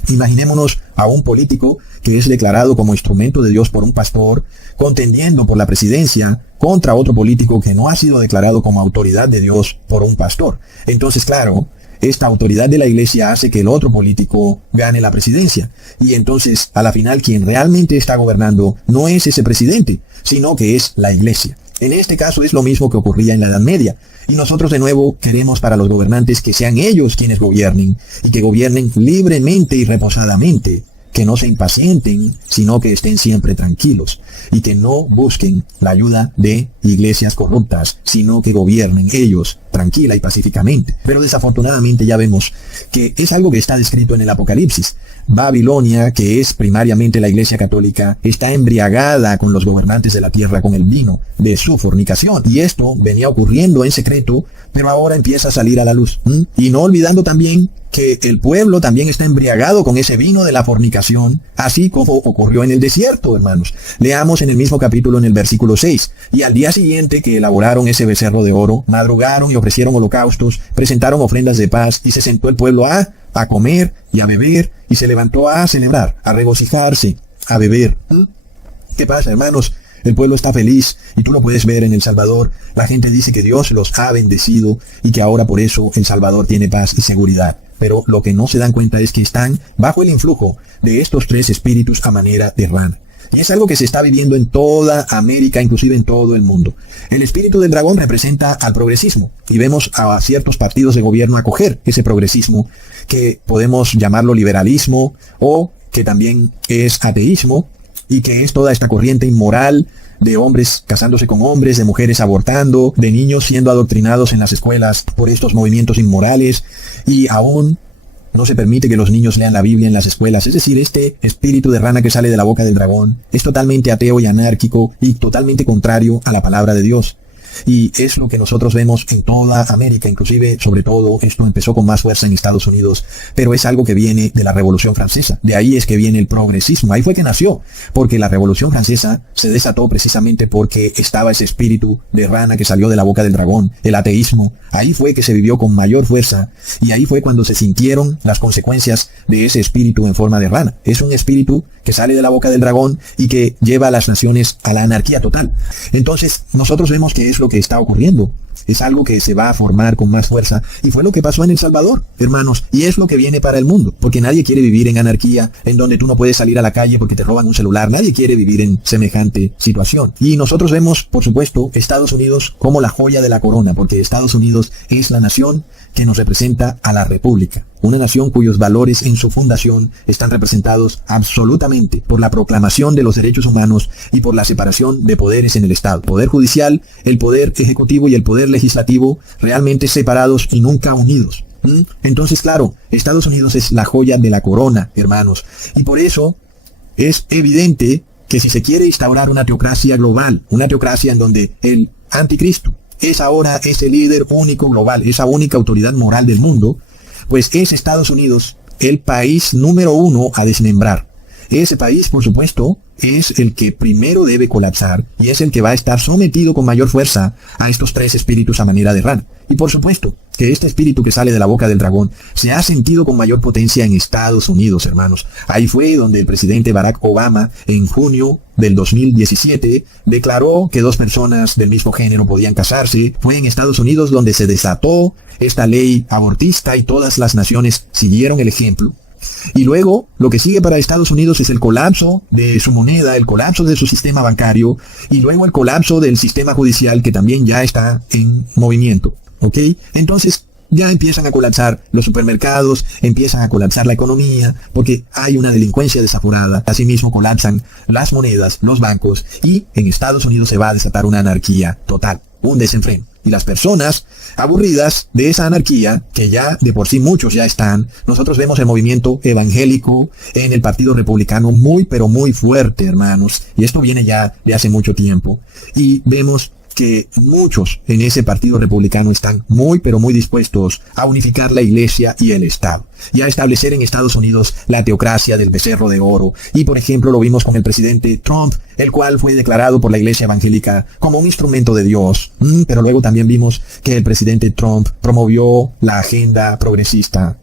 Imaginémonos a un político que es declarado como instrumento de Dios por un pastor, contendiendo por la presidencia contra otro político que no ha sido declarado como autoridad de Dios por un pastor. Entonces, claro, esta autoridad de la iglesia hace que el otro político gane la presidencia. Y entonces, a la final, quien realmente está gobernando no es ese presidente, sino que es la iglesia. En este caso es lo mismo que ocurría en la Edad Media. Y nosotros de nuevo queremos para los gobernantes que sean ellos quienes gobiernen, y que gobiernen libremente y reposadamente, que no se impacienten, sino que estén siempre tranquilos, y que no busquen la ayuda de iglesias corruptas, sino que gobiernen ellos tranquila y pacíficamente. Pero desafortunadamente ya vemos que es algo que está descrito en el Apocalipsis. Babilonia, que es primariamente la iglesia católica, está embriagada con los gobernantes de la tierra con el vino de su fornicación. Y esto venía ocurriendo en secreto, pero ahora empieza a salir a la luz. Y no olvidando también que el pueblo también está embriagado con ese vino de la fornicación, así como ocurrió en el desierto, hermanos. Leamos en el mismo capítulo, en el versículo 6. Y al día siguiente que elaboraron ese becerro de oro, madrugaron y ofrecieron holocaustos, presentaron ofrendas de paz, y se sentó el pueblo a comer y a beber, y se levantó a celebrar, a regocijarse, a beber. ¿Qué pasa, hermanos? El pueblo está feliz, y tú lo puedes ver en El Salvador. La gente dice que Dios los ha bendecido, y que ahora por eso El Salvador tiene paz y seguridad. Pero lo que no se dan cuenta es que están bajo el influjo de estos tres espíritus a manera de rana. Y es algo que se está viviendo en toda América, inclusive en todo el mundo. El espíritu del dragón representa al progresismo, y vemos a ciertos partidos de gobierno acoger ese progresismo, que podemos llamarlo liberalismo, o que también es ateísmo, y que es toda esta corriente inmoral de hombres casándose con hombres, de mujeres abortando, de niños siendo adoctrinados en las escuelas por estos movimientos inmorales, y aún no se permite que los niños lean la Biblia en las escuelas. Es decir, este espíritu de rana que sale de la boca del dragón es totalmente ateo y anárquico y totalmente contrario a la palabra de Dios. Y es lo que nosotros vemos en toda América, inclusive, sobre todo, esto empezó con más fuerza en Estados Unidos, pero es algo que viene de la Revolución Francesa. De ahí es que viene el progresismo, ahí fue que nació, porque la Revolución Francesa se desató precisamente porque estaba ese espíritu de rana que salió de la boca del dragón, el ateísmo. Ahí fue que se vivió con mayor fuerza, y ahí fue cuando se sintieron las consecuencias de ese espíritu en forma de rana. Es un espíritu que sale de la boca del dragón y que lleva a las naciones a la anarquía total. Entonces, nosotros vemos que es lo que está ocurriendo. Es algo que se va a formar con más fuerza, y fue lo que pasó en El Salvador, hermanos, y es lo que viene para el mundo, porque nadie quiere vivir en anarquía, en donde tú no puedes salir a la calle porque te roban un celular. Nadie quiere vivir en semejante situación. Y nosotros vemos, por supuesto, Estados Unidos como la joya de la corona, porque Estados Unidos es la nación que nos representa a la República, una nación cuyos valores en su fundación están representados absolutamente por la proclamación de los derechos humanos y por la separación de poderes en el Estado. Poder judicial, el poder ejecutivo y el poder legislativo realmente separados y nunca unidos. Entonces, claro, Estados Unidos es la joya de la corona, hermanos. Y por eso es evidente que si se quiere instaurar una teocracia global, una teocracia en donde el anticristo es ahora ese líder único global, esa única autoridad moral del mundo, pues es Estados Unidos el país número 1 a desmembrar. Ese país, por supuesto, es el que primero debe colapsar y es el que va a estar sometido con mayor fuerza a estos tres espíritus a manera de rana. Y por supuesto que este espíritu que sale de la boca del dragón se ha sentido con mayor potencia en Estados Unidos, hermanos. Ahí fue donde el presidente Barack Obama, en junio del 2017, declaró que dos personas del mismo género podían casarse. Fue en Estados Unidos donde se desató esta ley abortista y todas las naciones siguieron el ejemplo. Y luego, lo que sigue para Estados Unidos es el colapso de su moneda, el colapso de su sistema bancario, y luego el colapso del sistema judicial que también ya está en movimiento, ¿ok? Entonces, ya empiezan a colapsar los supermercados, empiezan a colapsar la economía, porque hay una delincuencia desaforada. Asimismo, colapsan las monedas, los bancos, y en Estados Unidos se va a desatar una anarquía total, un desenfreno. Y las personas aburridas de esa anarquía, que ya de por sí muchos ya están, nosotros vemos el movimiento evangélico en el Partido Republicano muy pero muy fuerte, hermanos. Y esto viene ya de hace mucho tiempo. Y vemos que muchos en ese Partido Republicano están muy pero muy dispuestos a unificar la Iglesia y el Estado, y a establecer en Estados Unidos la teocracia del becerro de oro. Y por ejemplo lo vimos con el presidente Trump, el cual fue declarado por la Iglesia evangélica como un instrumento de Dios. Pero luego también vimos que el presidente Trump promovió la agenda progresista.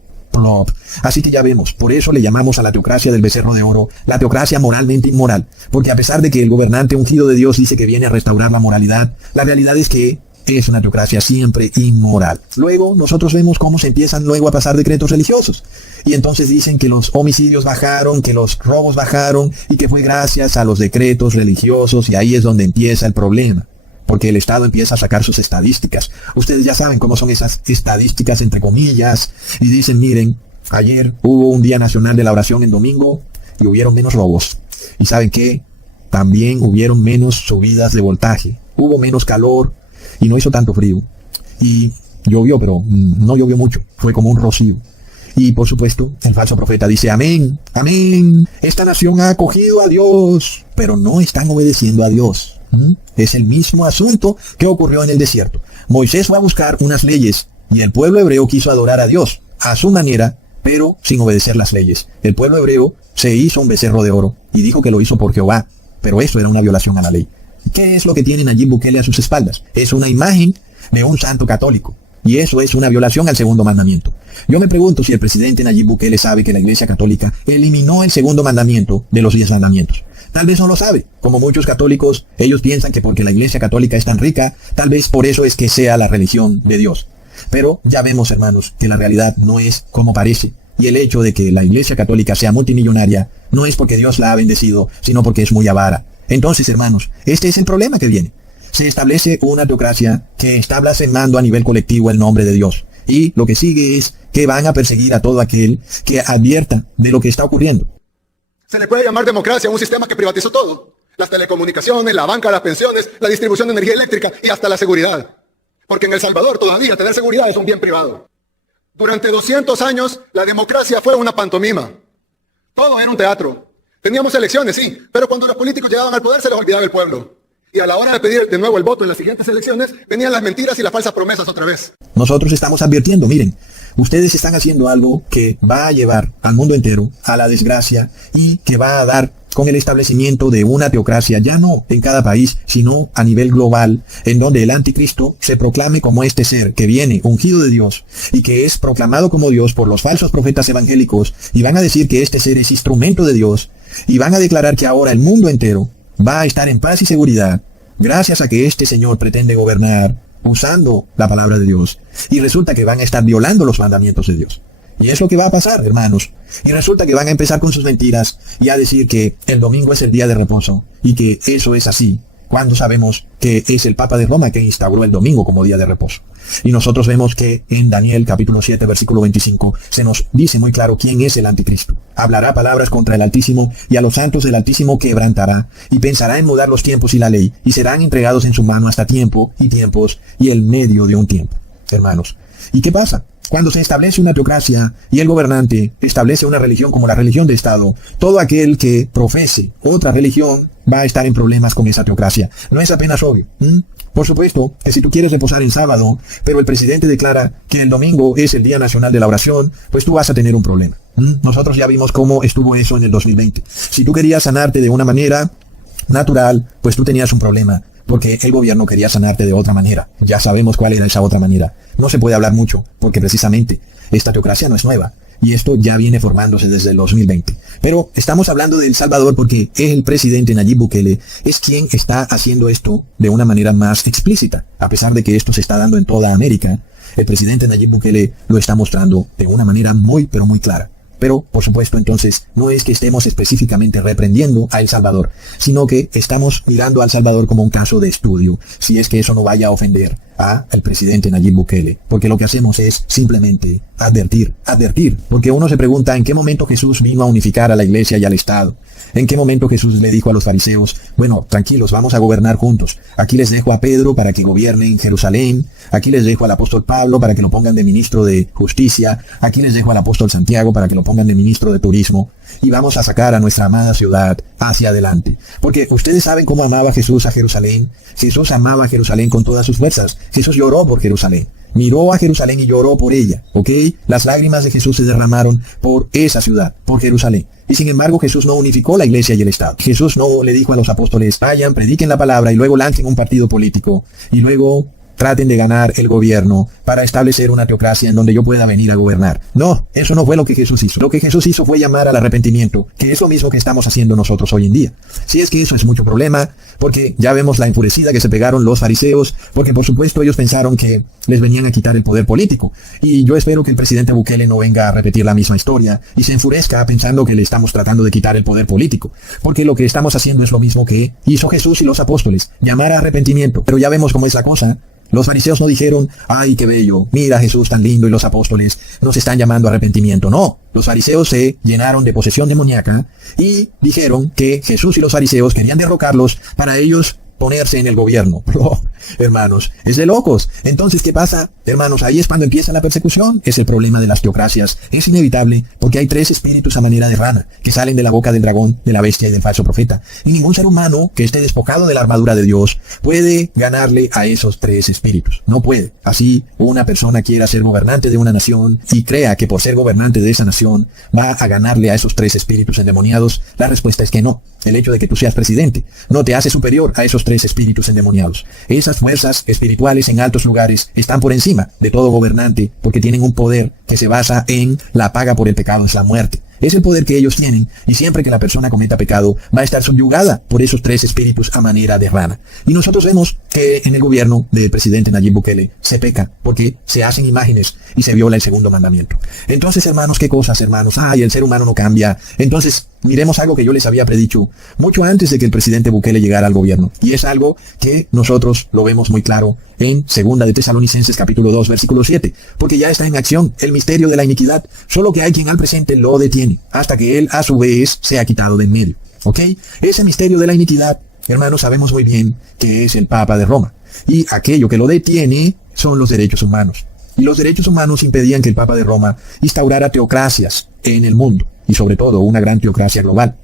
Así que ya vemos, por eso le llamamos a la teocracia del becerro de oro, la teocracia moralmente inmoral, porque a pesar de que el gobernante ungido de Dios dice que viene a restaurar la moralidad, la realidad es que es una teocracia siempre inmoral. Luego nosotros vemos cómo se empiezan luego a pasar decretos religiosos, y entonces dicen que los homicidios bajaron, que los robos bajaron, y que fue gracias a los decretos religiosos, y ahí es donde empieza el problema. Porque el Estado empieza a sacar sus estadísticas. Ustedes ya saben cómo son esas estadísticas entre comillas. Y dicen, miren, ayer hubo un Día Nacional de la Oración en domingo y hubieron menos robos. Y ¿saben qué? También hubieron menos subidas de voltaje. Hubo menos calor y no hizo tanto frío. Y llovió, pero no llovió mucho. Fue como un rocío. Y por supuesto, el falso profeta dice, amén, amén. Esta nación ha acogido a Dios, pero no están obedeciendo a Dios. Es el mismo asunto que ocurrió en el desierto. Moisés fue a buscar unas leyes y el pueblo hebreo quiso adorar a Dios a su manera, pero sin obedecer las leyes. El pueblo hebreo se hizo un becerro de oro y dijo que lo hizo por Jehová, pero eso era una violación a la ley. ¿Qué es lo que tiene Nayib Bukele a sus espaldas? Es una imagen de un santo católico. Y eso es una violación al segundo mandamiento. Yo me pregunto si el presidente Nayib Bukele sabe que la Iglesia Católica eliminó el segundo mandamiento de los 10 mandamientos. Tal vez no lo sabe. Como muchos católicos, ellos piensan que porque la Iglesia Católica es tan rica, tal vez por eso es que sea la religión de Dios. Pero ya vemos, hermanos, que la realidad no es como parece. Y el hecho de que la Iglesia Católica sea multimillonaria no es porque Dios la ha bendecido, sino porque es muy avara. Entonces, hermanos, este es el problema que viene. Se establece una teocracia que está blasfemando a nivel colectivo el nombre de Dios. Y lo que sigue es que van a perseguir a todo aquel que advierta de lo que está ocurriendo. Se le puede llamar democracia a un sistema que privatizó todo. Las telecomunicaciones, la banca, las pensiones, la distribución de energía eléctrica y hasta la seguridad. Porque en El Salvador todavía tener seguridad es un bien privado. Durante 200 años la democracia fue una pantomima. Todo era un teatro. Teníamos elecciones, sí, pero cuando los políticos llegaban al poder se les olvidaba el pueblo. Y a la hora de pedir de nuevo el voto en las siguientes elecciones, venían las mentiras y las falsas promesas otra vez. Nosotros estamos advirtiendo, miren, ustedes están haciendo algo que va a llevar al mundo entero a la desgracia y que va a dar con el establecimiento de una teocracia, ya no en cada país, sino a nivel global, en donde el anticristo se proclame como este ser que viene ungido de Dios y que es proclamado como Dios por los falsos profetas evangélicos, y van a decir que este ser es instrumento de Dios, y van a declarar que ahora el mundo entero va a estar en paz y seguridad gracias a que este señor pretende gobernar usando la palabra de Dios, y resulta que van a estar violando los mandamientos de Dios. Y es lo que va a pasar, hermanos. Y resulta que van a empezar con sus mentiras y a decir que el domingo es el día de reposo y que eso es así, cuando sabemos que es el Papa de Roma que instauró el domingo como día de reposo. Y nosotros vemos que en Daniel capítulo 7 versículo 25 se nos dice muy claro quién es el anticristo. Hablará palabras contra el Altísimo y a los santos del Altísimo quebrantará, y pensará en mudar los tiempos y la ley, y serán entregados en su mano hasta tiempo y tiempos y el medio de un tiempo. Hermanos, ¿y qué pasa? Cuando se establece una teocracia y el gobernante establece una religión como la religión de Estado, todo aquel que profese otra religión va a estar en problemas con esa teocracia. No es apenas obvio. Por supuesto que si tú quieres reposar en sábado, pero el presidente declara que el domingo es el Día Nacional de la Oración, pues tú vas a tener un problema. Nosotros ya vimos cómo estuvo eso en el 2020. Si tú querías sanarte de una manera natural, pues tú tenías un problema, porque el gobierno quería sanarte de otra manera. Ya sabemos cuál era esa otra manera. No se puede hablar mucho, porque precisamente esta teocracia no es nueva, y esto ya viene formándose desde el 2020. Pero estamos hablando de El Salvador porque el presidente Nayib Bukele es quien está haciendo esto de una manera más explícita. A pesar de que esto se está dando en toda América, el presidente Nayib Bukele lo está mostrando de una manera muy, pero muy clara. Pero, por supuesto, entonces, no es que estemos específicamente reprendiendo a El Salvador, sino que estamos mirando a El Salvador como un caso de estudio, si es que eso no vaya a ofender al presidente Nayib Bukele. Porque lo que hacemos es simplemente advertir, porque uno se pregunta en qué momento Jesús vino a unificar a la iglesia y al Estado. ¿En qué momento Jesús le dijo a los fariseos, bueno, tranquilos, vamos a gobernar juntos? Aquí les dejo a Pedro para que gobierne en Jerusalén. Aquí les dejo al apóstol Pablo para que lo pongan de ministro de Justicia. Aquí les dejo al apóstol Santiago para que lo pongan de ministro de Turismo. Y vamos a sacar a nuestra amada ciudad hacia adelante. Porque ustedes saben cómo amaba Jesús a Jerusalén. Jesús amaba a Jerusalén con todas sus fuerzas. Jesús lloró por Jerusalén. Miró a Jerusalén y lloró por ella, ¿ok? Las lágrimas de Jesús se derramaron por esa ciudad, por Jerusalén. Y sin embargo Jesús no unificó la iglesia y el Estado. Jesús no le dijo a los apóstoles, vayan, prediquen la palabra y luego lancen un partido político. Y luego traten de ganar el gobierno para establecer una teocracia en donde yo pueda venir a gobernar. No, eso no fue lo que Jesús hizo. Lo que Jesús hizo fue llamar al arrepentimiento, que es lo mismo que estamos haciendo nosotros hoy en día. Si es que eso es mucho problema, porque ya vemos la enfurecida que se pegaron los fariseos, porque por supuesto ellos pensaron que les venían a quitar el poder político. Y yo espero que el presidente Bukele no venga a repetir la misma historia y se enfurezca pensando que le estamos tratando de quitar el poder político. Porque lo que estamos haciendo es lo mismo que hizo Jesús y los apóstoles, llamar a arrepentimiento. Pero ya vemos cómo es la cosa. Los fariseos no dijeron, ay, qué bello, mira Jesús tan lindo y los apóstoles nos están llamando a arrepentimiento. No, los fariseos se llenaron de posesión demoníaca y dijeron que Jesús y los fariseos querían derrocarlos para ellos ponerse en el gobierno. Oh, hermanos, es de locos. Entonces, ¿qué pasa? Hermanos, ahí es cuando empieza la persecución. Es el problema de las teocracias. Es inevitable porque hay 3 espíritus a manera de rana que salen de la boca del dragón, de la bestia y del falso profeta. Y ningún ser humano que esté despojado de la armadura de Dios puede ganarle a esos 3 espíritus. No puede. Así, una persona quiera ser gobernante de una nación y crea que por ser gobernante de esa nación va a ganarle a esos 3 espíritus endemoniados, la respuesta es que no. El hecho de que tú seas presidente no te hace superior a esos 3 espíritus endemoniados. Esas fuerzas espirituales en altos lugares están por encima de todo gobernante porque tienen un poder que se basa en la paga por el pecado, es la muerte. Es el poder que ellos tienen y siempre que la persona cometa pecado va a estar subyugada por esos 3 espíritus a manera de rana. Y nosotros vemos que en el gobierno del presidente Nayib Bukele se peca porque se hacen imágenes y se viola el segundo mandamiento. Entonces, hermanos, ¿qué cosas, hermanos? Ay, el ser humano no cambia. Entonces, miremos algo que yo les había predicho mucho antes de que el presidente Bukele llegara al gobierno. Y es algo que nosotros lo vemos muy claro en 2 de Tesalonicenses capítulo 2, versículo 7. Porque ya está en acción el misterio de la iniquidad, solo que hay quien al presente lo detiene, hasta que él a su vez sea quitado de en medio. ¿Ok? Ese misterio de la iniquidad, hermanos, sabemos muy bien que es el Papa de Roma. Y aquello que lo detiene son los derechos humanos. Y los derechos humanos impedían que el Papa de Roma instaurara teocracias en el mundo, y sobre todo una gran teocracia global.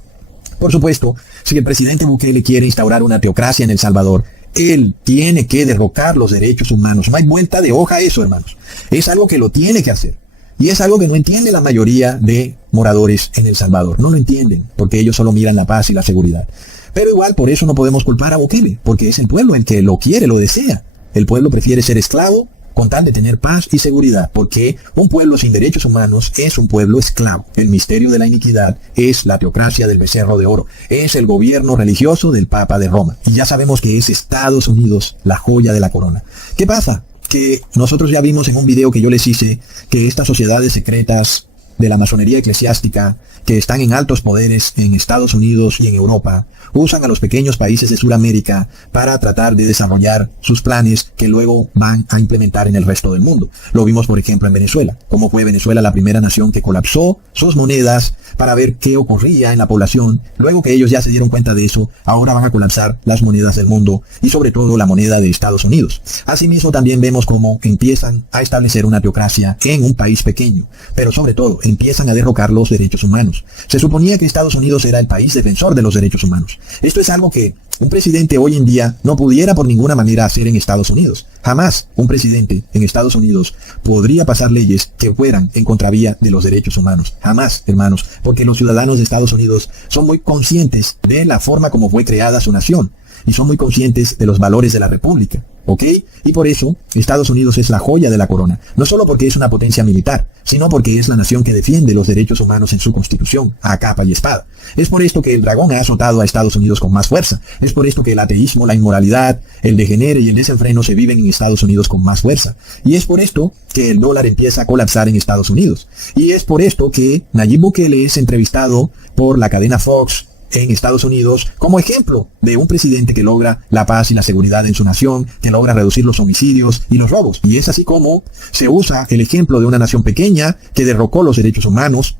Por supuesto, si el presidente Bukele quiere instaurar una teocracia en El Salvador, él tiene que derrocar los derechos humanos. No hay vuelta de hoja a eso, hermanos. Es algo que lo tiene que hacer. Y es algo que no entiende la mayoría de moradores en El Salvador. No lo entienden, porque ellos solo miran la paz y la seguridad. Pero igual, por eso no podemos culpar a Bukele, porque es el pueblo el que lo quiere, lo desea. El pueblo prefiere ser esclavo con tal de tener paz y seguridad, porque un pueblo sin derechos humanos es un pueblo esclavo. El misterio de la iniquidad es la teocracia del becerro de oro, es el gobierno religioso del Papa de Roma. Y ya sabemos que es Estados Unidos la joya de la corona. ¿Qué pasa? Que nosotros ya vimos en un video que yo les hice que estas sociedades secretas de la masonería eclesiástica que están en altos poderes en Estados Unidos y en Europa usan a los pequeños países de Sudamérica para tratar de desarrollar sus planes que luego van a implementar en el resto del mundo. Lo vimos, por ejemplo, en Venezuela. Cómo fue Venezuela la primera nación que colapsó sus monedas para ver qué ocurría en la población. Luego que ellos ya se dieron cuenta de eso, ahora van a colapsar las monedas del mundo y sobre todo la moneda de Estados Unidos. Asimismo, también vemos cómo empiezan a establecer una teocracia en un país pequeño, pero sobre todo empiezan a derrocar los derechos humanos. Se suponía que Estados Unidos era el país defensor de los derechos humanos. Esto es algo que un presidente hoy en día no pudiera por ninguna manera hacer en Estados Unidos. Jamás un presidente en Estados Unidos podría pasar leyes que fueran en contravía de los derechos humanos. Jamás, hermanos, porque los ciudadanos de Estados Unidos son muy conscientes de la forma como fue creada su nación y son muy conscientes de los valores de la república. ¿Ok? Y por eso, Estados Unidos es la joya de la corona. No solo porque es una potencia militar, sino porque es la nación que defiende los derechos humanos en su constitución, a capa y espada. Es por esto que el dragón ha azotado a Estados Unidos con más fuerza. Es por esto que el ateísmo, la inmoralidad, el degenere y el desenfreno se viven en Estados Unidos con más fuerza. Y es por esto que el dólar empieza a colapsar en Estados Unidos. Y es por esto que Nayib Bukele es entrevistado por la cadena Fox en Estados Unidos como ejemplo de un presidente que logra la paz y la seguridad en su nación, que logra reducir los homicidios y los robos. Y es así como se usa el ejemplo de una nación pequeña que derrocó los derechos humanos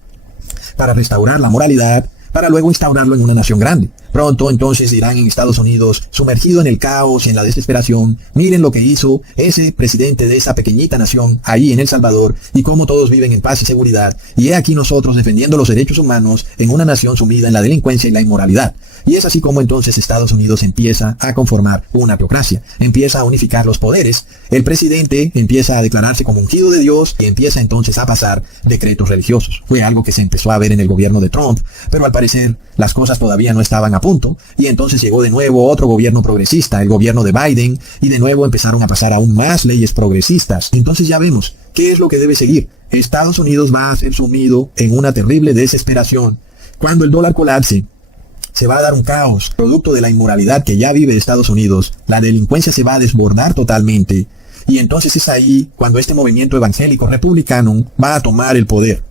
para restaurar la moralidad, para luego instaurarlo en una nación grande. Pronto entonces dirán en Estados Unidos, sumergido en el caos y en la desesperación, miren lo que hizo ese presidente de esa pequeñita nación ahí en El Salvador y cómo todos viven en paz y seguridad. Y he aquí nosotros defendiendo los derechos humanos en una nación sumida en la delincuencia y la inmoralidad. Y es así como entonces Estados Unidos empieza a conformar una teocracia, empieza a unificar los poderes, el presidente empieza a declararse como ungido de Dios y empieza entonces a pasar decretos religiosos. Fue algo que se empezó a ver en el gobierno de Trump, pero al parecer las cosas todavía no estaban a punto, y entonces llegó de nuevo otro gobierno progresista, el gobierno de Biden, y de nuevo empezaron a pasar aún más leyes progresistas. Entonces ya vemos, ¿qué es lo que debe seguir? Estados Unidos va a ser sumido en una terrible desesperación. Cuando el dólar colapse, se va a dar un caos, producto de la inmoralidad que ya vive Estados Unidos, la delincuencia se va a desbordar totalmente, y entonces es ahí cuando este movimiento evangélico republicano va a tomar el poder.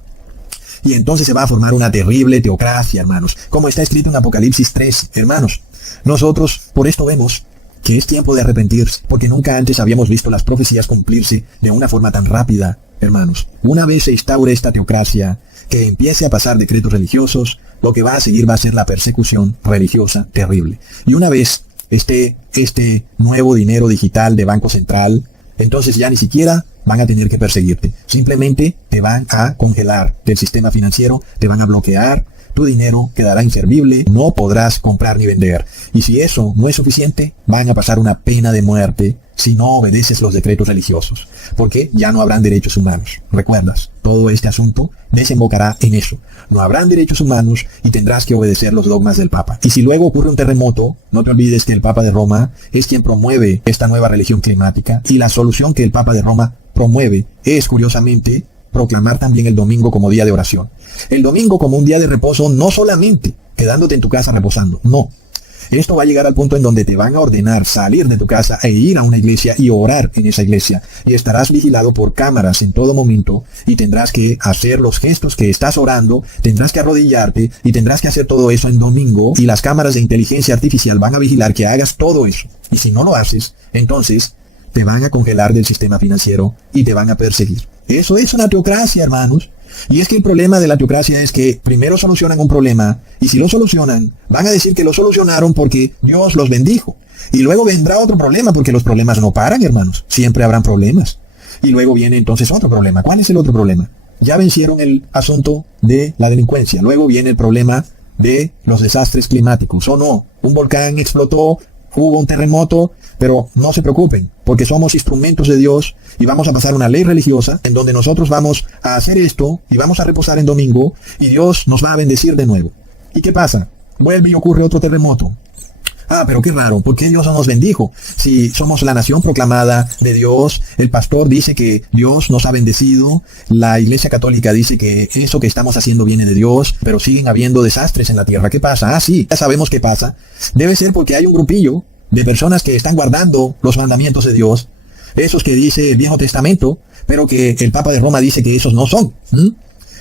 Y entonces se va a formar una terrible teocracia, hermanos, como está escrito en Apocalipsis 3, hermanos. Nosotros por esto vemos que es tiempo de arrepentirse, porque nunca antes habíamos visto las profecías cumplirse de una forma tan rápida, hermanos. Una vez se instaure esta teocracia, que empiece a pasar decretos religiosos, lo que va a seguir va a ser la persecución religiosa terrible. Y una vez esté este nuevo dinero digital de Banco Central, entonces ya ni siquiera van a tener que perseguirte. Simplemente te van a congelar del sistema financiero, te van a bloquear, tu dinero quedará inservible, no podrás comprar ni vender. Y si eso no es suficiente, van a pasar una pena de muerte si no obedeces los decretos religiosos, porque ya no habrán derechos humanos. ¿Recuerdas? Todo este asunto desembocará en eso. No habrán derechos humanos y tendrás que obedecer los dogmas del Papa. Y si luego ocurre un terremoto, no te olvides que el Papa de Roma es quien promueve esta nueva religión climática, y la solución que el Papa de Roma promueve es, curiosamente, proclamar también el domingo como día de oración. El domingo como un día de reposo, no solamente quedándote en tu casa reposando, no. Esto va a llegar al punto en donde te van a ordenar salir de tu casa e ir a una iglesia y orar en esa iglesia. Y estarás vigilado por cámaras en todo momento y tendrás que hacer los gestos que estás orando, tendrás que arrodillarte y tendrás que hacer todo eso en domingo, y las cámaras de inteligencia artificial van a vigilar que hagas todo eso. Y si no lo haces, entonces te van a congelar del sistema financiero y te van a perseguir. Eso es una teocracia, hermanos. Y es que el problema de la teocracia es que primero solucionan un problema, y si lo solucionan, van a decir que lo solucionaron porque Dios los bendijo. Y luego vendrá otro problema, porque los problemas no paran, hermanos. Siempre habrán problemas. Y luego viene entonces otro problema. ¿Cuál es el otro problema? Ya vencieron el asunto de la delincuencia. Luego viene el problema de los desastres climáticos. ¿O no? Un volcán explotó, hubo un terremoto, pero no se preocupen, porque somos instrumentos de Dios y vamos a pasar una ley religiosa en donde nosotros vamos a hacer esto y vamos a reposar en domingo y Dios nos va a bendecir de nuevo. ¿Y qué pasa? Vuelve y ocurre otro terremoto. Ah, pero qué raro, ¿por qué Dios no nos bendijo? Si somos la nación proclamada de Dios, el pastor dice que Dios nos ha bendecido, la Iglesia Católica dice que eso que estamos haciendo viene de Dios, pero siguen habiendo desastres en la tierra. ¿Qué pasa? Ah, sí, ya sabemos qué pasa. Debe ser porque hay un grupillo de personas que están guardando los mandamientos de Dios, esos que dice el Viejo Testamento, pero que el Papa de Roma dice que esos no son.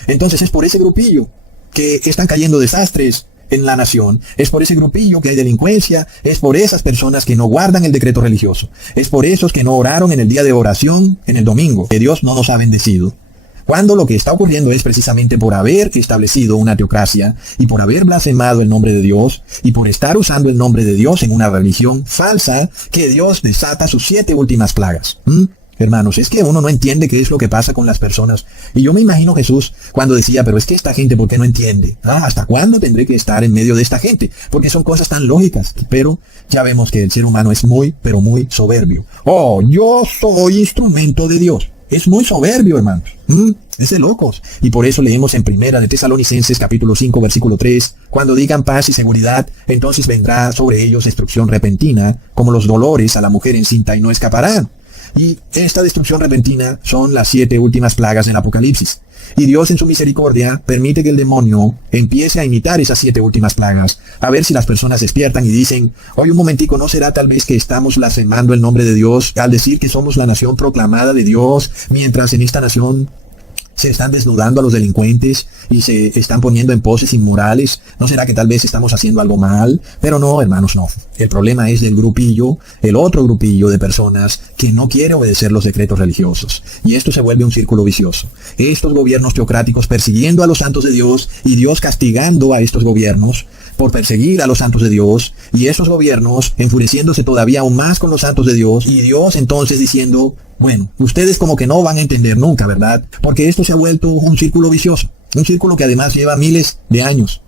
Entonces es por ese grupillo que están cayendo desastres en la nación, es por ese grupillo que hay delincuencia, es por esas personas que no guardan el decreto religioso, es por esos que no oraron en el día de oración, en el domingo, que Dios no nos ha bendecido. Cuando lo que está ocurriendo es precisamente por haber establecido una teocracia y por haber blasfemado el nombre de Dios y por estar usando el nombre de Dios en una religión falsa que Dios desata sus 7 últimas plagas. Hermanos, es que uno no entiende qué es lo que pasa con las personas. Y yo me imagino Jesús cuando decía, pero es que esta gente, ¿por qué no entiende? ¿Hasta cuándo tendré que estar en medio de esta gente? Porque son cosas tan lógicas. Pero ya vemos que el ser humano es muy, pero muy soberbio. Oh, yo soy instrumento de Dios. Es muy soberbio, hermanos. Es de locos. Y por eso leemos en Primera de Tesalonicenses capítulo 5 versículo 3, cuando digan paz y seguridad, entonces vendrá sobre ellos destrucción repentina, como los dolores a la mujer encinta y no escaparán. Y esta destrucción repentina son las 7 últimas plagas del Apocalipsis. Y Dios en su misericordia permite que el demonio empiece a imitar esas 7 últimas plagas, a ver si las personas despiertan y dicen, oye, un momentico, ¿no será tal vez que estamos blasfemando el nombre de Dios al decir que somos la nación proclamada de Dios, mientras en esta nación se están desnudando a los delincuentes y se están poniendo en poses inmorales? ¿No será que tal vez estamos haciendo algo mal? Pero no, hermanos, no. El problema es del grupillo, el otro grupillo de personas que no quiere obedecer los decretos religiosos. Y esto se vuelve un círculo vicioso. Estos gobiernos teocráticos persiguiendo a los santos de Dios y Dios castigando a estos gobiernos por perseguir a los santos de Dios, y esos gobiernos enfureciéndose todavía aún más con los santos de Dios, y Dios entonces diciendo, bueno, ustedes como que no van a entender nunca, ¿verdad? Porque esto se ha vuelto un círculo vicioso, un círculo que además lleva miles de años.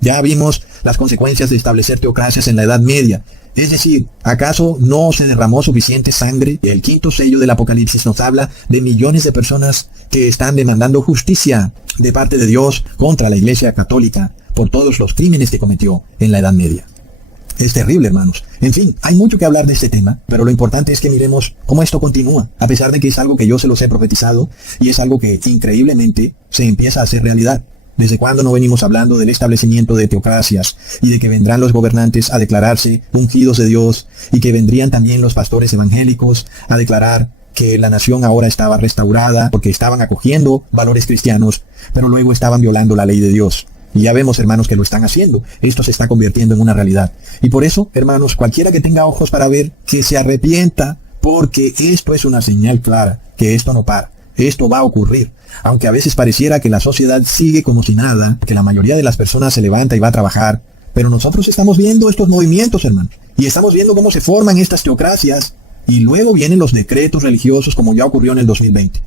Ya vimos las consecuencias de establecer teocracias en la Edad Media. Es decir, ¿acaso no se derramó suficiente sangre? El 5º sello del Apocalipsis nos habla de millones de personas que están demandando justicia de parte de Dios contra la Iglesia Católica por todos los crímenes que cometió en la Edad Media. Es terrible, hermanos. En fin, hay mucho que hablar de este tema, pero lo importante es que miremos cómo esto continúa, a pesar de que es algo que yo se los he profetizado y es algo que increíblemente se empieza a hacer realidad. ¿Desde cuándo no venimos hablando del establecimiento de teocracias y de que vendrán los gobernantes a declararse ungidos de Dios y que vendrían también los pastores evangélicos a declarar que la nación ahora estaba restaurada porque estaban acogiendo valores cristianos, pero luego estaban violando la ley de Dios? Y ya vemos, hermanos, que lo están haciendo. Esto se está convirtiendo en una realidad. Y por eso, hermanos, cualquiera que tenga ojos para ver, que se arrepienta, porque esto es una señal clara, que esto no para. Esto va a ocurrir. Aunque a veces pareciera que la sociedad sigue como si nada, que la mayoría de las personas se levanta y va a trabajar, pero nosotros estamos viendo estos movimientos, hermanos. Y estamos viendo cómo se forman estas teocracias, y luego vienen los decretos religiosos, como ya ocurrió en el 2020.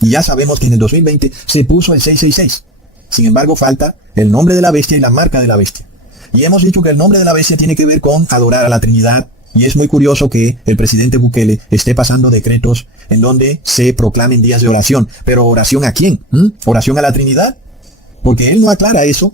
Y ya sabemos que en el 2020 se puso el 666. Sin embargo, falta el nombre de la bestia y la marca de la bestia. Y hemos dicho que el nombre de la bestia tiene que ver con adorar a la Trinidad. Y es muy curioso que el presidente Bukele esté pasando decretos en donde se proclamen días de oración. ¿Pero oración a quién? ¿Oración a la Trinidad? Porque él no aclara eso.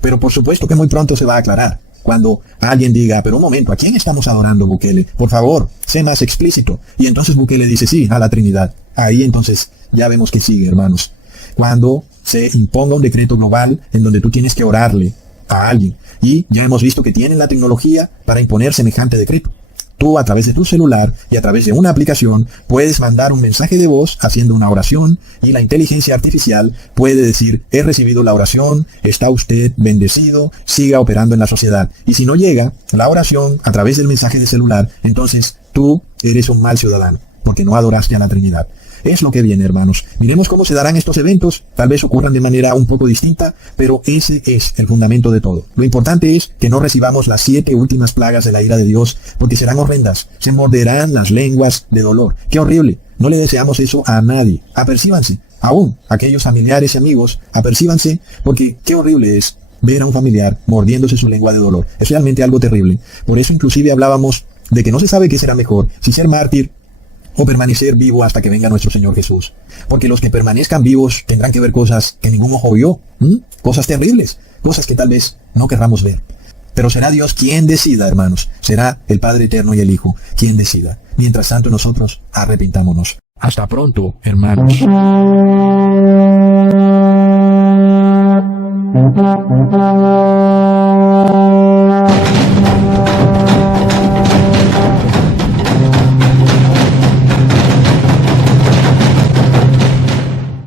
Pero por supuesto que muy pronto se va a aclarar. Cuando alguien diga, pero un momento, ¿a quién estamos adorando, Bukele? Por favor, sé más explícito. Y entonces Bukele dice, sí, a la Trinidad. Ahí entonces ya vemos que sigue, hermanos. Cuando se imponga un decreto global en donde tú tienes que orarle a alguien. Y ya hemos visto que tienen la tecnología para imponer semejante decreto. Tú a través de tu celular y a través de una aplicación puedes mandar un mensaje de voz haciendo una oración y la inteligencia artificial puede decir, he recibido la oración, está usted bendecido, siga operando en la sociedad. Y si no llega la oración a través del mensaje de celular, entonces tú eres un mal ciudadano porque no adoraste a la Trinidad. Es lo que viene, hermanos. Miremos cómo se darán estos eventos. Tal vez ocurran de manera un poco distinta, pero ese es el fundamento de todo. Lo importante es que no recibamos las 7 últimas plagas de la ira de Dios, porque serán horrendas. Se morderán las lenguas de dolor. ¡Qué horrible! No le deseamos eso a nadie. Apercíbanse. Aún aquellos familiares y amigos, apercíbanse, porque qué horrible es ver a un familiar mordiéndose su lengua de dolor. Es realmente algo terrible. Por eso inclusive hablábamos de que no se sabe qué será mejor, si ser mártir o permanecer vivo hasta que venga nuestro Señor Jesús. Porque los que permanezcan vivos tendrán que ver cosas que ningún ojo vio, cosas terribles, cosas que tal vez no querramos ver. Pero será Dios quien decida, hermanos. Será el Padre Eterno y el Hijo quien decida. Mientras tanto nosotros arrepintámonos. Hasta pronto, hermanos.